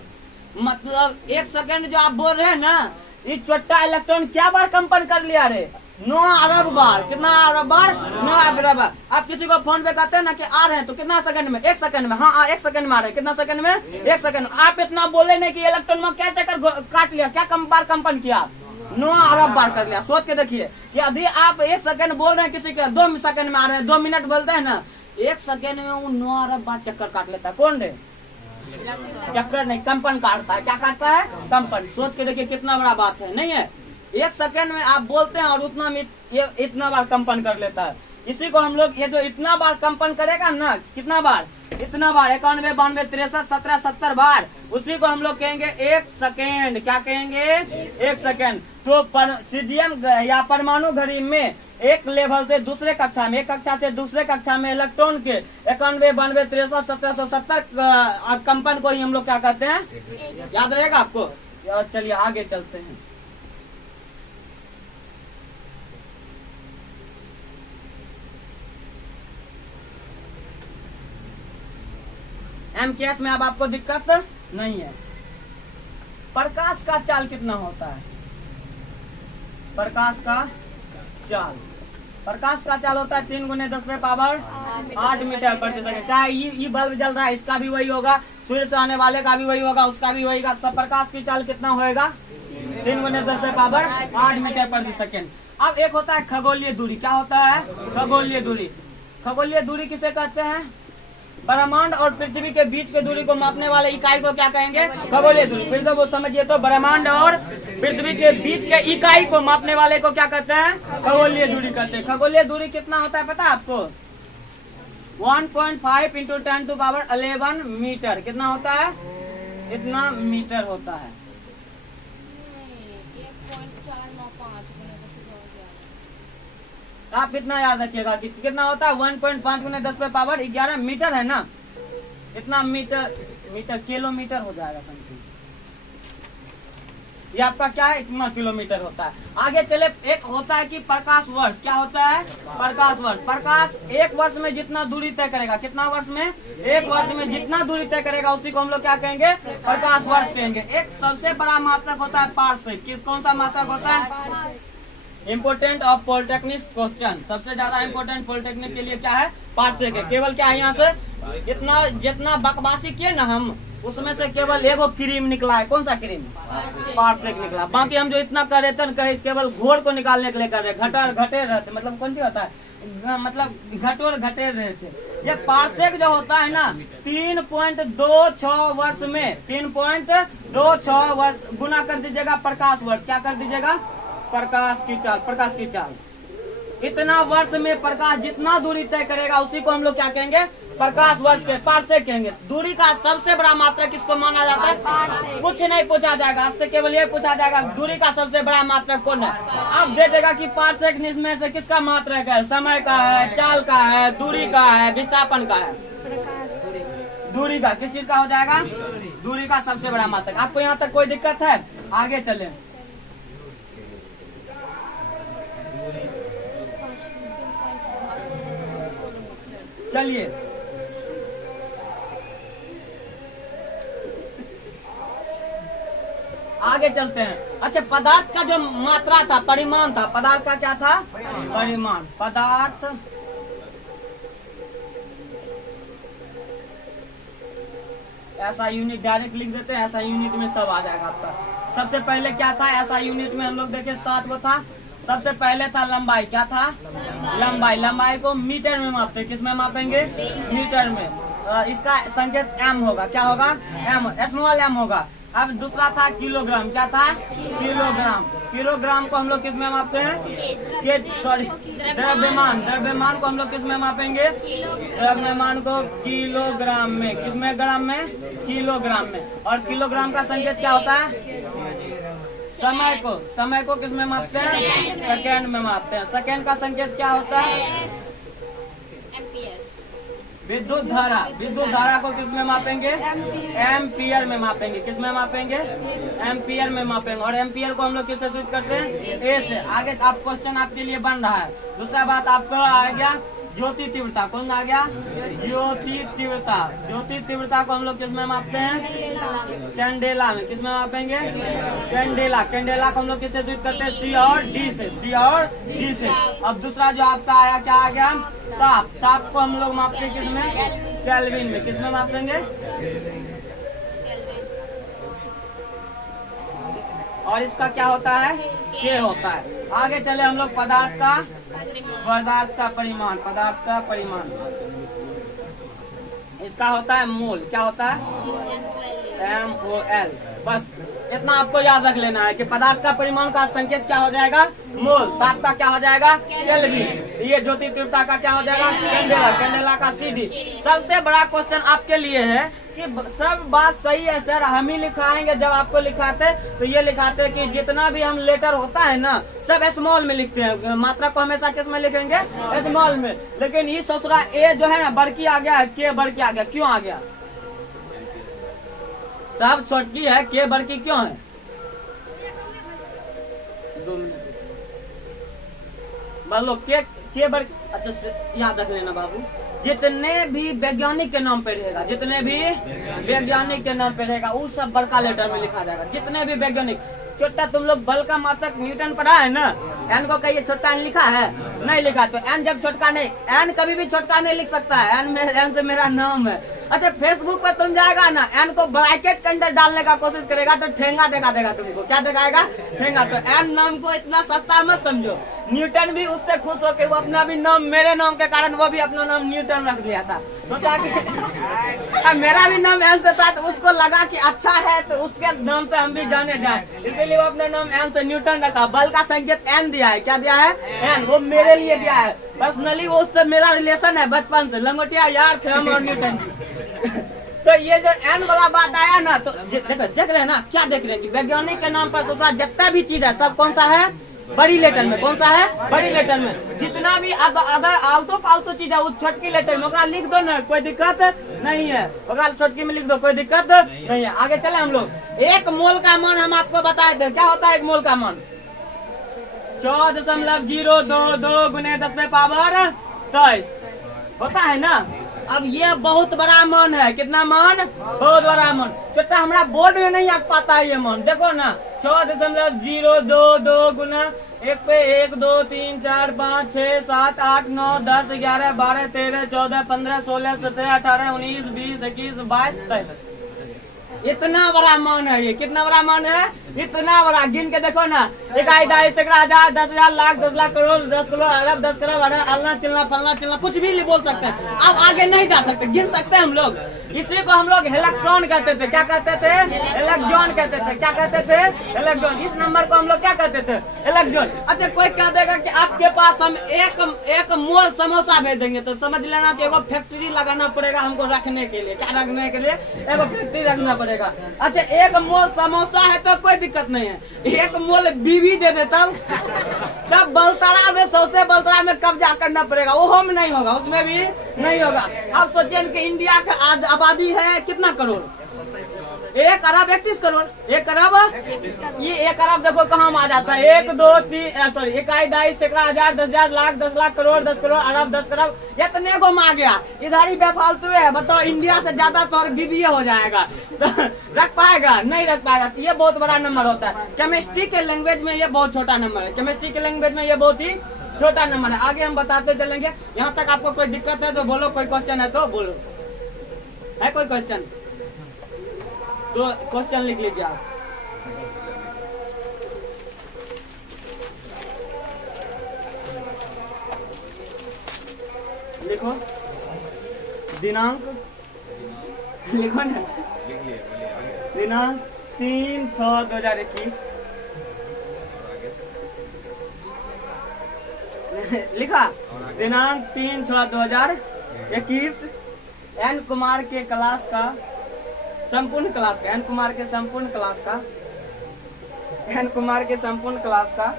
मतलब 1 सेकंड जो आप बोल रहे हैं ना, इस छोटा इलेक्ट्रॉन क्या बार कंपन कर लिया रे? 9 अरब बार। कितना अरब बार? 9 अरब बार। आप किसी को फोन पे कहते हैं ना कि आ रहे हैं, तो कितना सेकंड में? 1 सेकंड में। हाँ 1 सेकंड में आ रहे हैं। कितना सेकंड में? 1 सेकंड। आप इतना बोले नहीं कि इलेक्ट्रॉन में क्या चक्कर काट लिया, क्या बार कंपन किया? 9 अरब बार कर लिया। सोच के देखिए कि यदि आप 1 सेकंड बोल रहे हैं किसी के, 2 सेकंड में आ रहे हैं, 2 मिनट बोलते हैं ना, 1 सेकंड में वो 9 अरब बार चक्कर काट लेता है। कौन रे? चक्कर नहीं, कंपन काटता है। क्या काटता है? कंपन। सोच के देखिए कितना बड़ा बात है, नहीं है? 1 सेकंड में आप बोलते हैं और उतना में इतना बार कंपन कर लेता है। इसी को हम लोग, ये जो इतना बार कंपन करेगा ना, कितना बार? इतना बार, 91, 92, 63, 17, 70 बार, उसी को हम लोग कहेंगे 1 सेकेंड। क्या कहेंगे? 1 सेकेंड। तो सीजियम या परमाणु घड़ी में एक लेवल से दूसरे कक्षा में, एक कक्षा से दूसरे कक्षा में इलेक्ट्रॉन के 91, 92, 63, 1770 कंपन को ही हम लोग क्या कहते हैं? याद रहेगा आपको? चलिए आगे चलते हैं। MKS में अब आपको दिक्कत नहीं है। प्रकाश का चाल कितना होता है? प्रकाश का चाल, प्रकाश का चाल होता है 3 × 10⁻8 मीटर प्रति सेकंड। चाहे ये बल्ब जल रहा है, इसका भी वही होगा, सूर्य से आने वाले का भी वही होगा, उसका भी वही होगा। सब प्रकाश की चाल कितना होएगा? 3 × 10⁻8 मीटर प्रति सेकंड। अब एक होता है खगोलीय दूरी। क्या होता है? खगोलीय दूरी। खगोलीय दूरी किसे कहते हैं? ब्रह्मांड और पृथ्वी के बीच की दूरी को मापने वाले इकाई को क्या कहेंगे? खगोलीय दूरी। फिर से वो समझिए तो, ब्रह्मांड और पृथ्वी के बीच के इकाई को मापने वाले को क्या कहते हैं? खगोलीय दूरी कहते हैं। खगोलीय दूरी कितना होता है पता है आपको? 1.5 × 10⁻11 मीटर। कितना होता है? इतना मीटर होता है। आप इतना याद रखिएगा कि कितना होता है? 1.5 × 10⁻11 मीटर है ना। इतना मीटर किलोमीटर हो जाएगा समथिंग। ये आपका क्या है? इतना किलोमीटर होता है। आगे चले, एक होता है कि प्रकाश वर्ष। क्या होता है? प्रकाश वर्ष। प्रकाश 1 वर्ष में जितना दूरी तय करेगा, कितना वर्ष में? 1 वर्ष में जितना दूरी तय करेगा उसी को हम लोग क्या कहेंगे? प्रकाश वर्ष कहेंगे। एक सबसे बड़ा मात्रक होता है पार्सेक। कौन सा मात्रक होता है? Important of polytechnic question. सबसे ज्यादा इम्पोर्टेंट पॉलिटेक्निक के लिए क्या है? पार्सेक है। केवल क्या है? यहाँ से इतना जितना बकवासी किए ना हम, उसमें से केवल एगो क्रीम निकला है। कौन सा क्रीम? पार्सेक निकला। बाकी हम जो इतना कर रहे थे कहे केवल घोर को निकालने के लिए कर रहे, घटे रहते, मतलब कौन सी होता है, मतलब घटोर घटे रहे थे। ये पार्सेक जो होता है ना, 3.26 वर्ष में 3.26 वर्ष गुना कर दीजिएगा प्रकाश वर्ष। क्या कर दीजिएगा? प्रकाश की चाल। प्रकाश की चाल इतना वर्ष में प्रकाश जितना दूरी तय करेगा उसी को हम लोग क्या कहेंगे? प्रकाश वर्ष के पार्सेक कहेंगे। दूरी का सबसे बड़ा मात्रा किसको माना जाता है? कुछ नहीं पूछा जाएगा, आपसे केवल ये पूछा जाएगा दूरी का सबसे बड़ा मात्रा कौन है। आप दे देगा कि पार्सेक में से किसका मात्रक है? समय का है, चाल का है, दूरी का है, विस्थापन का है? दूरी का। किस चीज का हो जाएगा? दूरी का सबसे बड़ा मात्रक। आपको यहाँ तक कोई दिक्कत है? आगे चले। चलिए आगे चलते हैं। अच्छा, पदार्थ का जो मात्रा था, परिमाण था, पदार्थ का क्या था? परिमाण। पदार्थ ऐसा यूनिट डायरेक्ट लिख देते हैं, ऐसा यूनिट में सब आ जाएगा आपका। सबसे पहले क्या था ऐसा यूनिट में? हम लोग देखे 7 वो था। सबसे पहले था लंबाई। क्या था? लंबाई। लंबाई को मीटर में मापते। किस में मापेंगे? मीटर में। इसका संकेत एम होगा। क्या होगा? एम, स्मॉल एम होगा। अब दूसरा था किलोग्राम। क्या था? किलोग्राम। किलोग्राम को हम लोग किस में मापते हैं? सॉरी, द्रव्यमान। द्रव्यमान को हम लोग किस में मापेंगे? द्रव्यमान को किलोग्राम में। किस में? ग्राम में? किलोग्राम में। और किलोग्राम का संकेत क्या होता है? समय को किस में मापते हैं? सेकेंड में मापते हैं। सेकेंड का संकेत क्या होता है? विद्युत धारा। विद्युत धारा को किस में मापेंगे? एम्पियर में मापेंगे। किस में मापेंगे? एम्पियर में मापेंगे। और एम्पियर को हम लोग किससे सूचित करते हैं? ए से। आगे आप क्वेश्चन आपके लिए बन रहा है। दूसरा बात आपको आ गया ज्योति तीव्रता। कौन आ गया? ज्योति तीव्रता। ज्योति तीव्रता को हम लोग किस में मापते हैं? कैंडेला में। किस में मापेंगे? कैंडेला। कैंडेला को हम लोग किससे सूचित करते हैं? सी और डी से। सी और डी से। अब दूसरा जो आपका आया क्या आ गया? ताप। ताप को हम लोग मापते हैं किस में? केल्विन में। किस में मापेंगे? और इसका क्या होता है? के होता है। आगे चले हम लोग पदार्थ का परिमाण। पदार्थ का परिमाण इसका होता है मोल। क्या होता है? MOL। बस इतना आपको याद रख लेना है कि पदार्थ का परिमाण का संकेत क्या हो जाएगा? मोल। ताप का क्या हो जाएगा? केल्विन। ये ज्योति तीव्रता का क्या हो जाएगा? कैंडेला। कैंडेला का CD। सबसे बड़ा क्वेश्चन आपके लिए है कि सब बात सही है सर, हम ही लिखाएंगे। जब आपको लिखाते तो ये लिखाते कि जितना भी हम लेटर होता है ना सब स्मॉल में लिखते हैं। मात्रा को हमेशा किस में लिखेंगे? स्मॉल में। लेकिन ये ससुरा ए जो है ना बड़की आ गया है, के बड़की आ गया। क्यों आ गया? सब छोटकी है, के बड़की क्यों है? 2 मिनट बोलो। के बड़की। अच्छा याद रख लेना बाबू, जितने भी वैज्ञानिक के नाम पे रहेगा, जितने भी वैज्ञानिक के नाम पे रहेगा वो सब बड़का लेटर में लिखा जाएगा। जितने भी वैज्ञानिक। छोटा तुम लोग बल का मात्रक न्यूटन पढ़ा है ना? एन को कहिए छोटका एन लिखा है? नहीं लिखा। तो एन जब छोटका नहीं, एन कभी भी छोटका नहीं लिख सकता है। एन से मेरा नाम है। अच्छा, फेसबुक पर तुम जाएगा ना, एन को ब्रैकेट के अंदर डालने का कोशिश करेगा तो ठेंगा दिखा देगा तुमको। क्या दिखाएगा? ठेंगा। तो एन नाम को इतना सस्ता मत समझो। न्यूटन भी उससे खुश होकर वो अपना भी नाम, मेरे नाम के कारण वो भी अपना नाम न्यूटन रख दिया था। तो ताकि मेरा भी नाम एन से था तो उसको लगा कि अच्छा है तो उसके नाम से हम भी जाने जाए, इसीलिए वो अपने नाम एन से न्यूटन रखा। बल का संकेत एन दिया है। क्या दिया है? एन। वो मेरे लिए दिया है पर्सनली। वो उससे मेरा रिलेशन है बचपन से। लंगोटिया यार थे हम और न्यूटन जी। तो ये जो एन वाला बात आया ना तो देखो, देख रहे हैं ना? क्या देख रहे हैं कि वैज्ञानिक के नाम पर दूसरा जितना भी चीज है सब कौन सा है? बड़ी लेटर में। कौन सा है? बड़ी लेटर में। जितना भी अदर आलतू फालतू चीज है वो छोटकी लेटर में। ओकरा लिख दो ना, कोई दिक्कत नहीं है। ओकरा छोटकी में लिख दो, कोई दिक्कत नहीं है। आगे चले हम लोग। 1 मोल का मान हम आपको बताए थे। क्या होता है 1 मोल का मान? 14.022 गुने 10⁻23 होता है ना? अब ये बहुत बड़ा मान है। कितना मान? बहुत बड़ा मान। छोटा हमारा बोर्ड में नहीं आ पाता है ये मान। देखो ना, 6.022 गुना 1 पे 1 2 3 4 5 6 7 8 9 10 11 12 13 14 15 16 17 18 19 20 21 22 23। इतना बड़ा मान है ये। कितना बड़ा मान है? इतना बड़ा गिन के देखो ना, इकाई दहाई सैकड़ा हजार 10,000 लाख 10 लाख करोड़ 10 करोड़ अरब 10 करोड़ अल्लाह चिल्ला फलना चिल्ला कुछ भी बोल सकते हैं। अब आगे नहीं जा सकते, गिन सकते हैं हम लोग। इसी को हम लोग इलेक्ट्रॉन कहते थे। क्या कहते थे? इलेक्ट्रॉन कहते थे। क्या कहते थे? इलेक्ट्रॉन। इस नंबर को हम लोग क्या कहते थे? इलेक्ट्रॉन। अच्छा कोई कह देगा कि आपके पास हम एक मोल समोसा भेज देंगे, तो समझ लेना कि एगो फैक्ट्री लगाना पड़ेगा हमको रखने के लिए। क्या रखने के लिए? एगो फैक्ट्री रखना पड़ेगा। अच्छा एक मोल समोसा है तो कोई दिक्कत नहीं है, एक मोल बीवी दे दे तब बलतारा में सौसे बलतारा में कब्जा करना पड़ेगा, वो में नहीं होगा, उसमें भी नहीं होगा। अब सोचिए कि इंडिया का आबादी है कितना करोड़? 1 अरब 31 करोड़। 1 अरब ये 1 अरब देखो कहाँ आ जाता है, 1 2 3 सॉरी इकाई दहाई सैकड़ा हजार 10,000 लाख 10 लाख करोड़ 10 करोड़ अरब 10 अरब इतने को आ गया। इधर ही बेफालतू है। बताओ इंडिया से ज्यादा तो और बीबीए हो जाएगा, तो रख पाएगा? नहीं रख पाएगा। ये बहुत बड़ा नंबर होता है। केमिस्ट्री के लैंग्वेज में ये बहुत छोटा नंबर है। केमिस्ट्री के लैंग्वेज में ये बहुत ही छोटा नंबर है। आगे हम बताते चलेंगे। यहाँ तक आपको कोई दिक्कत है तो बोलो, कोई क्वेश्चन है तो बोलो। है कोई क्वेश्चन तो क्वेश्चन लिख लीजिए आप। लिखो दिनांक, लिखो ना, दिनांक 3/6/2021 लिखा। दिनांक 3/6/2021 एन कुमार के क्लास का संपूर्ण क्लास का, एन कुमार के संपूर्ण क्लास का, एन कुमार के संपूर्ण क्लास का,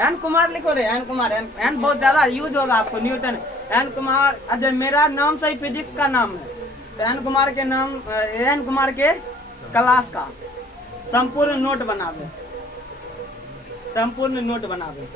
एन कुमार लिखो रे, एन कुमार। एन बहुत ज्यादा यूज होगा आपको, न्यूटन। एन कुमार, अच्छा मेरा नाम सही फिजिक्स का नाम है, तो एन कुमार के नाम, एन कुमार के क्लास का संपूर्ण नोट बना दो, संपूर्ण नोट बना दो।